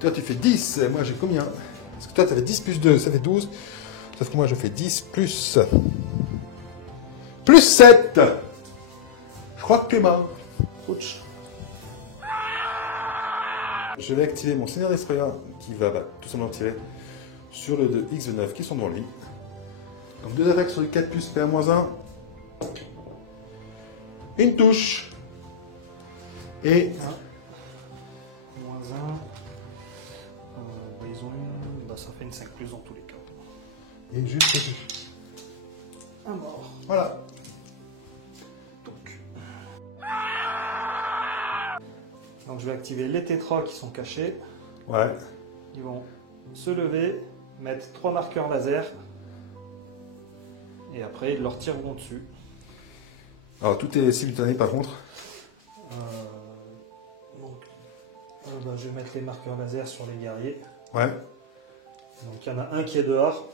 Toi, tu fais 10. Moi, j'ai combien? Parce que toi, tu avais 10 plus 2, ça fait 12. Sauf que moi, je fais 10 plus... Plus 7. Je crois que tu es mort. Ouch. Je vais activer mon Seigneur Destroyer qui va tout simplement tirer sur le 2 X9 qui sont devant lui. Donc 2 attaques sur le 4 plus PA-1. Une touche. Et Moins 1. Ils ont une. Bah, ça fait une 5+ dans tous les cas. et juste... Un mort. Voilà. Donc je vais activer les tétras qui sont cachés. Ouais. Ils vont se lever, mettre 3 marqueurs laser. Et après, ils leur tireront dessus. Alors tout est simultané par contre. Donc, je vais mettre les marqueurs laser sur les guerriers. Ouais. Donc il y en a un qui est dehors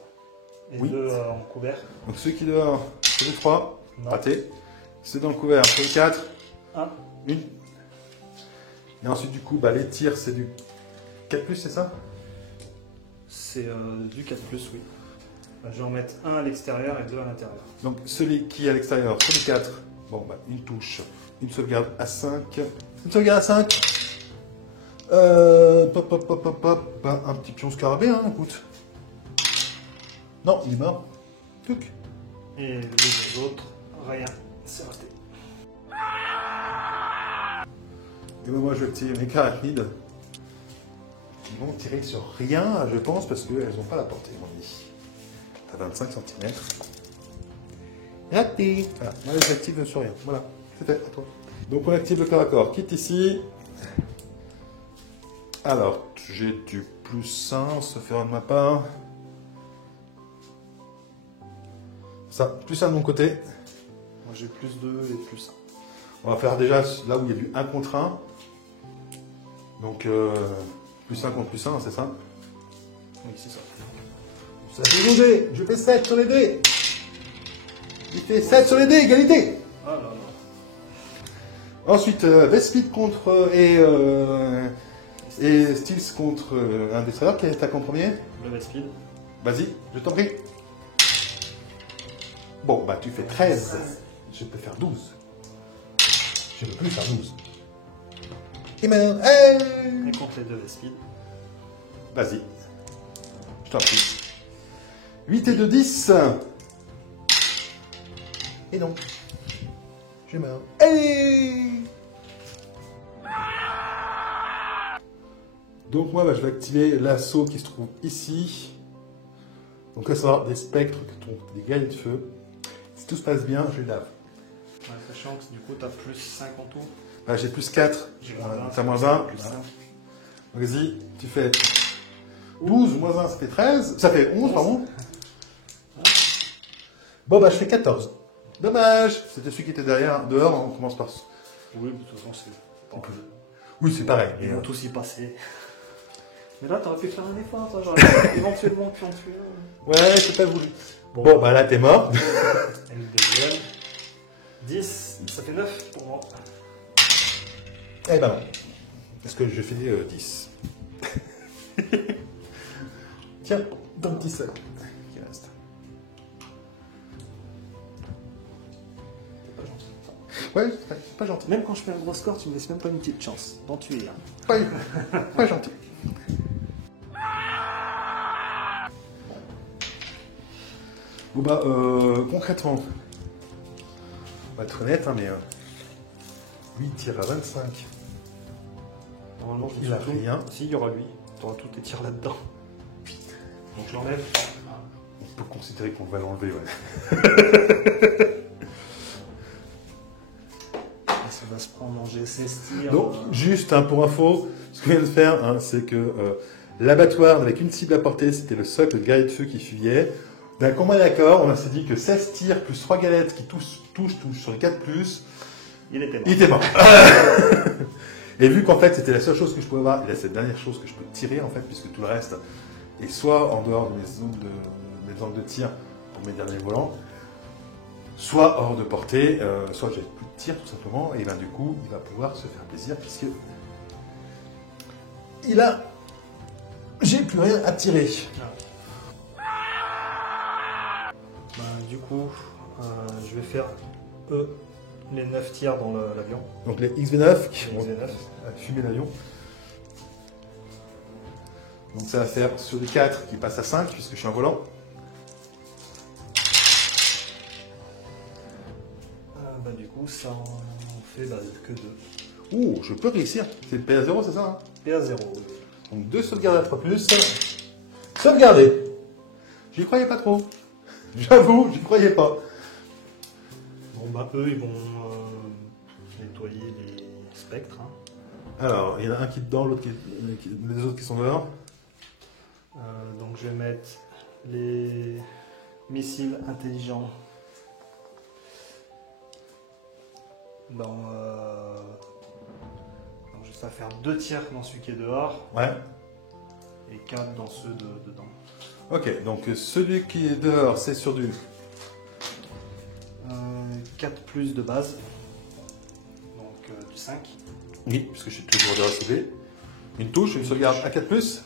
et Oui. 2 en couvert. Donc ceux qui dehors, sur le 3, Non. raté. Ceux dans le couvert, sur le 4, 1. une. Et ensuite du coup, bah, les tirs, c'est du 4+, c'est ça? C'est du 4+, oui. Bah, je vais en mettre un à l'extérieur et deux à l'intérieur. Donc celui qui est à l'extérieur, sur les 4, bon bah une touche, une sauvegarde à 5. Une sauvegarde à 5. Bah, un petit pion scarabée, hein, écoute. Non, il est mort. Touc. Et les deux autres, rien, c'est raté. Et ben moi je vais tirer mes carachnides. Ils vont tirer sur rien, je pense, parce qu'elles n'ont pas la portée, mon ami. T'as 25 cm. Raté. Voilà, moi je l'active sur rien. Voilà, c'est fait, à toi. Donc on active le corps à corps. Quitte ici. Alors, j'ai du +1, se faire de ma part. Ça, +1 de mon côté. Moi j'ai +2 et +1. On va faire déjà là où il y a du 1 contre 1. Donc, +1 contre +1, c'est ça? Oui, c'est ça. Ça fait bouger. Je fais 7 sur les dés. Il fait 7 sur les dés, égalité. Ah là là. Ensuite, Vespid contre et Steels contre un destroyer. Qui attaque en premier? Le Vespid. Vas-y, je t'en prie. Bon, bah tu fais 13. Je peux faire 12. Je peux plus faire 12. Et maintenant, Et contre les deux Vespid. vas-y. Je t'en prie. 8 et 2, 10. Et non. Je meurs. Allez. Donc moi, bah, je vais activer l'assaut qui se trouve ici. Donc là, ça va avoir des spectres, des guerriers de feu. Si tout se passe bien, je lave. Ouais, sachant que du coup t'as +5 en tout. Là, j'ai +4. J'ai T'as -1. +5. Vas-y, tu fais 12, -1, ça fait 13. Ça fait 11, pardon. Bon, bah, je fais 14. Dommage. C'était celui qui était derrière, dehors, on commence par... Oui, de toute façon c'est pas... Oui, c'est pareil. Ils vont tous y passer. Mais là t'aurais pu faire un effort, toi, j'aurais éventuellement pu en tuer un. Ouais, c'est pas voulu. Bon, bah là, t'es mort. Et le deuxième. 10, ça fait 9 pour moi. Eh ben non. Est-ce que je fais 10? Tiens, ton petit sac qui reste. C'est pas gentil. Ouais, c'est pas gentil. Même quand je fais un gros score, tu me laisses même pas une petite chance d'en tuer un. Pas gentil. Bon bah, concrètement, on va être honnête, hein, mais 8 tirs à 25. Normalement, je Il a suis tout. rien. Si, il y aura lui. Tu auras tous tes tirs là-dedans. Donc je l'enlève. On peut considérer qu'on va l'enlever, ouais. Et ça va se prendre manger ses tirs. Donc, juste hein, pour info, ce que je viens de faire, hein, c'est que l'abattoir avec une cible à portée, c'était le socle de guerrier de feu qui fuyait. D'un combat d'accord, on s'est dit que 16 tirs plus 3 galettes qui touchent sur les 4+, Il était mort. il était mort. Et vu qu'en fait c'était la seule chose que je pouvais avoir, et là c'est la dernière chose que je peux tirer en fait, puisque tout le reste est soit en dehors de mes zones mes angles de tir pour mes derniers volants, soit hors de portée, soit j'ai plus de tir tout simplement, et ben du coup il va pouvoir se faire plaisir puisque j'ai plus rien à tirer. Bah, du coup, je vais faire les 9 tirs dans l'avion. Donc les XV9 qui Les vont XV9. fumer l'avion. Donc ça va faire sur les 4 qui passent à 5 puisque je suis un volant. Bah, du coup, ça en fait que 2. Ouh, je peux réussir. C'est le PA0, c'est ça hein? Et à 0. Donc 2 sauvegardes à 3+. Sauvegarder. J'y croyais pas trop. J'avoue, j'y croyais pas. Bon, bah, eux, ils vont nettoyer les spectres. Hein. Alors, il y en a un qui est dedans, l'autre les autres qui sont dehors. Donc, je vais mettre les missiles intelligents dans. Donc, juste à faire 2 tirs dans celui qui est dehors Ouais. et 4 dans ceux dedans. Ok, donc celui qui est dehors, c'est sur du... 4 plus de base. Donc, du 5. Oui, puisque je suis toujours dehors CD. Une touche, une sauvegarde à 4+.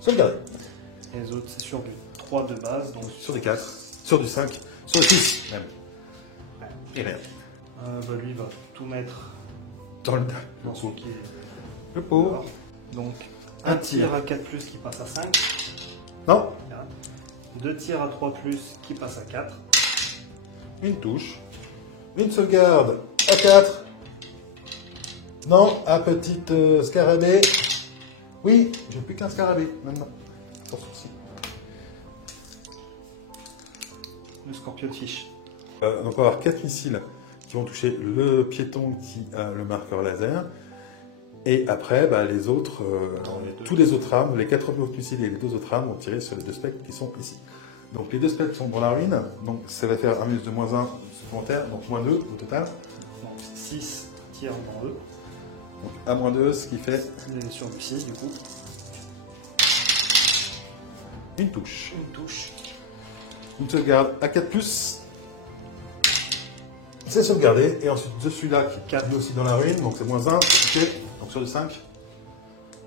Sauvegarde. Et les autres, c'est sur du 3 de base. Donc Sur des 4, sur du 5, sur du 6 même. Et rien. lui va tout mettre Dans le dans ce qui est. le pot. Donc un tir à 4+, qui passe à 5. Non. Voilà. 2 tirs à 3+, qui passe à 4. Une touche. Une sauvegarde à 4. Non, à petite scarabée. Oui, j'ai plus qu'un scarabée maintenant. Sans souci. Le scorpion fish. Donc on va avoir 4 missiles qui vont toucher le piéton qui a le marqueur laser. Et après, bah, les autres, tous les autres armes, les 4 autres missiles et les 2 autres armes vont tirer sur les 2 spectres qui sont ici. Donc les 2 spectres sont dans la ruine, donc ça va faire un minus de -1 supplémentaire, donc -2 au total. Donc 6 tirs dans eux. Donc à -2, ce qui fait Et sur du 6 du coup. une touche. Une touche. Une sauvegarde à 4+. C'est sauvegardé. Et ensuite de celui-là qui est aussi dans la ruine, donc c'est -1, touché, donc sur du 5.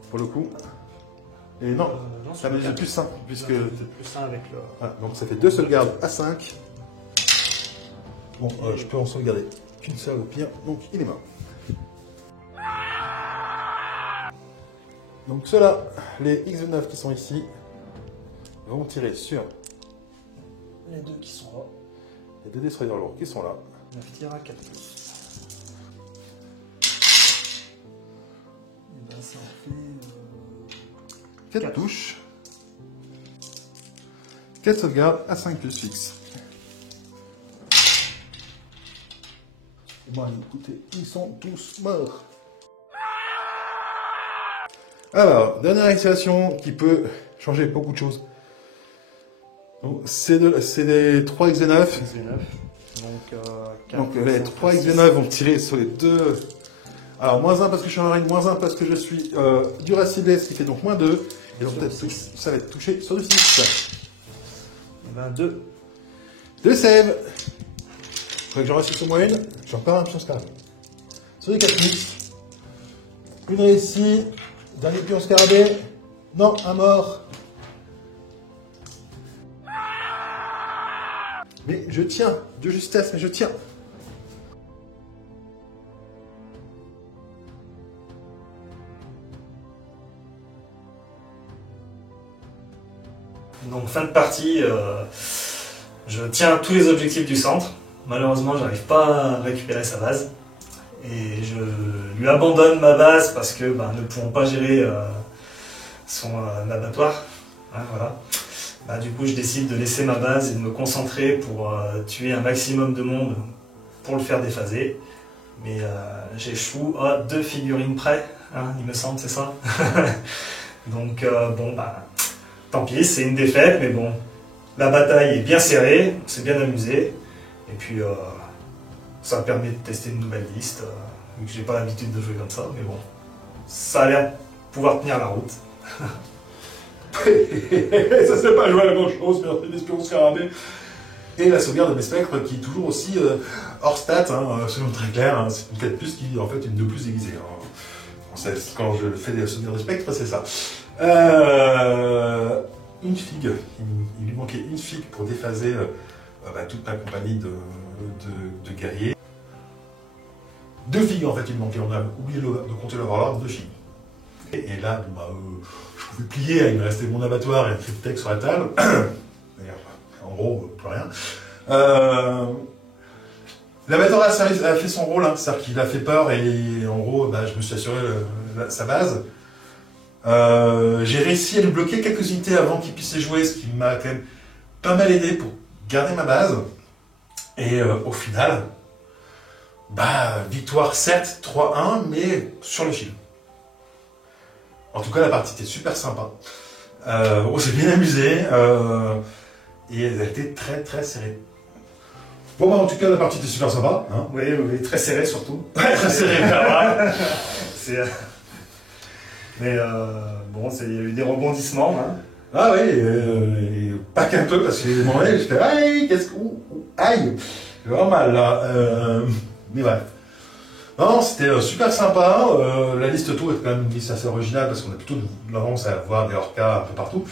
Pour le coup. Et non, ça met du +1, puisque. Plus 1 avec le. Voilà, donc ça fait 2 sauvegardes à 5. Bon, je peux en sauvegarder qu'une seule au pire, donc il est mort. Donc ceux-là, les X9 qui sont ici, vont tirer sur Les 2 qui sont là. les 2 destroyers lourds qui sont là. 9 tirs à 4+. Et ben ça en fait. 4 touches. 4 sauvegardes à 5+ fixe. Bon, écoutez, ils sont tous morts. Alors, dernière activation qui peut changer beaucoup de choses. Donc, c'est des 3 X9. Donc les 3 X9 vont tirer sur les 2. Alors, -1 parce que je suis en ligne, -1 parce que je suis dur à cibler, ce qui fait donc -2. Et donc peut-être ça va être touché sur du 6. Et ben 2. 2 save. Faudrait que j'en reste sur moi une. J'en perds un pion scarabée. Sur les 4+. Une réussie. Dernier pion scarabée. Non, un mort. Mais je tiens. De justesse, mais je tiens. Donc fin de partie, je tiens tous les objectifs du centre. Malheureusement, j'arrive pas à récupérer sa base. Et je lui abandonne ma base parce que ne pouvant pas gérer son abattoir. Hein, voilà. Du coup, je décide de laisser ma base et de me concentrer pour tuer un maximum de monde pour le faire déphaser. Mais j'échoue à 2 figurines près, hein, il me semble, c'est ça. Donc tant pis, c'est une défaite, mais bon, la bataille est bien serrée, on s'est bien amusé. Et puis ça permet de tester une nouvelle liste, vu que j'ai pas l'habitude de jouer comme ça, mais bon, ça a l'air de pouvoir tenir la route. Ça c'est pas joué à grand chose, mais on fait des espions scarabées. Et la sauvegarde de mes spectres qui est toujours aussi hors stat, hein, selon très clair, hein, c'est une 4+ qui est en fait une 2+ aiguisée. Hein. Quand je fais des sauvegardes de spectres, c'est ça. Une figue, il lui manquait une figue pour déphaser toute ma compagnie de guerriers. 2 figues en fait il me manquait, on a oublié de compter l'overlord, 2 figues. Et là, je pouvais plier, il me restait mon abattoir et un cryptech sur la table. En gros, plus rien. L'abattoir a fait son rôle, hein, c'est-à-dire qu'il a fait peur et en gros, je me suis assuré sa base. J'ai réussi à lui bloquer quelques unités avant qu'il puisse les jouer, ce qui m'a quand même pas mal aidé pour garder ma base. Et au final, victoire certes, 3-1, mais sur le fil. En tout cas, la partie était super sympa. On s'est bien amusé et elle a été très très serrée. Bon, en tout cas, la partie était super sympa. Hein. Oui, très serré surtout. Ouais, très serrée. Mais bon, il y a eu des rebondissements. Hein. Ah oui, et pas qu'un peu, parce que mon je fais aïe, qu'est-ce que. Aïe! J'ai vraiment mal là. Mais bref. Non, c'était super sympa. La liste auto est quand même une liste assez originale parce qu'on a plutôt tendance à voir des Orca un peu partout.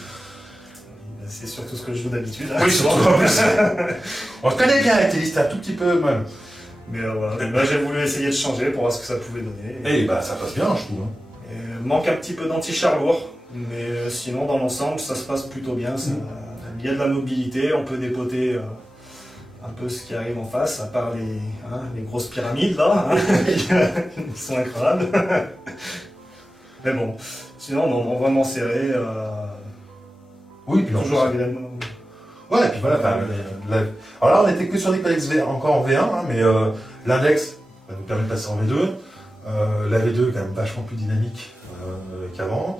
C'est surtout ce que je joue d'habitude. Oui, surtout en plus. On se connaît bien avec tes listes un tout petit peu même. Mais voilà. Là, j'ai voulu essayer de changer pour voir ce que ça pouvait donner. Et bah ça passe bien, je trouve. Manque un petit peu d'anti-char lourd, mais sinon dans l'ensemble ça se passe plutôt bien. Il y a de la mobilité, on peut dépoter un peu ce qui arrive en face, à part les grosses pyramides là, qui sont incroyables. Mais bon, sinon non, vraiment serré. Oui, puis toujours agréablement. Ouais, et puis voilà. Alors là, on était que sur des codex encore en V1, hein, mais l'index va nous permet de passer en V2. La V2 est quand même vachement plus dynamique qu'avant.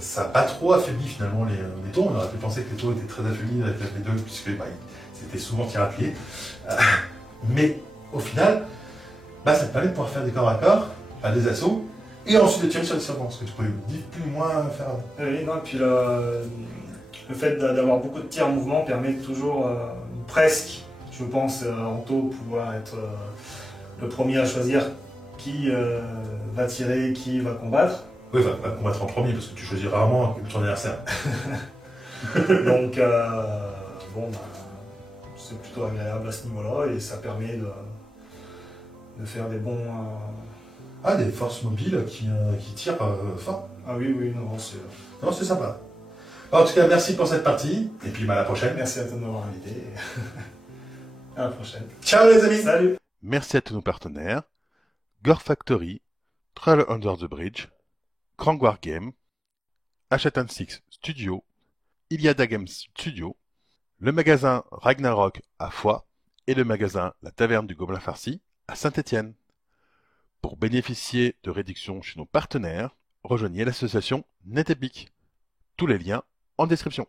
Ça n'a pas trop affaibli finalement les taux. On aurait pu penser que les taux étaient très affaiblis avec la V2 puisque c'était souvent tir à pied. Mais au final, ça te permet de pouvoir faire des corps à corps, faire des assauts, et ensuite de tirer sur les serpents, ce que tu pouvais plus ou moins faire avant. Oui, non, et puis le fait d'avoir beaucoup de tirs en mouvement permet toujours presque, je pense, en taux, pouvoir être le premier à choisir qui va tirer, qui va combattre. Oui, va combattre en premier parce que tu choisis rarement ton adversaire. Donc, c'est plutôt agréable à ce niveau-là et ça permet de faire des bons. Des forces mobiles qui tirent fort. Ah oui, non, c'est sympa. En tout cas, merci pour cette partie et puis à la prochaine. Merci à toi de m'avoir invité. À la prochaine. Ciao les amis. Salut. Merci à tous nos partenaires, Gore Factory, Trail Under the Bridge, Krang War Game, H6 Studio, Iliada Games Studio, le magasin Ragnarok à Foix et le magasin La Taverne du Gobelin Farci à Saint-Étienne. Pour bénéficier de réductions chez nos partenaires, rejoignez l'association NetEpic. Tous les liens en description.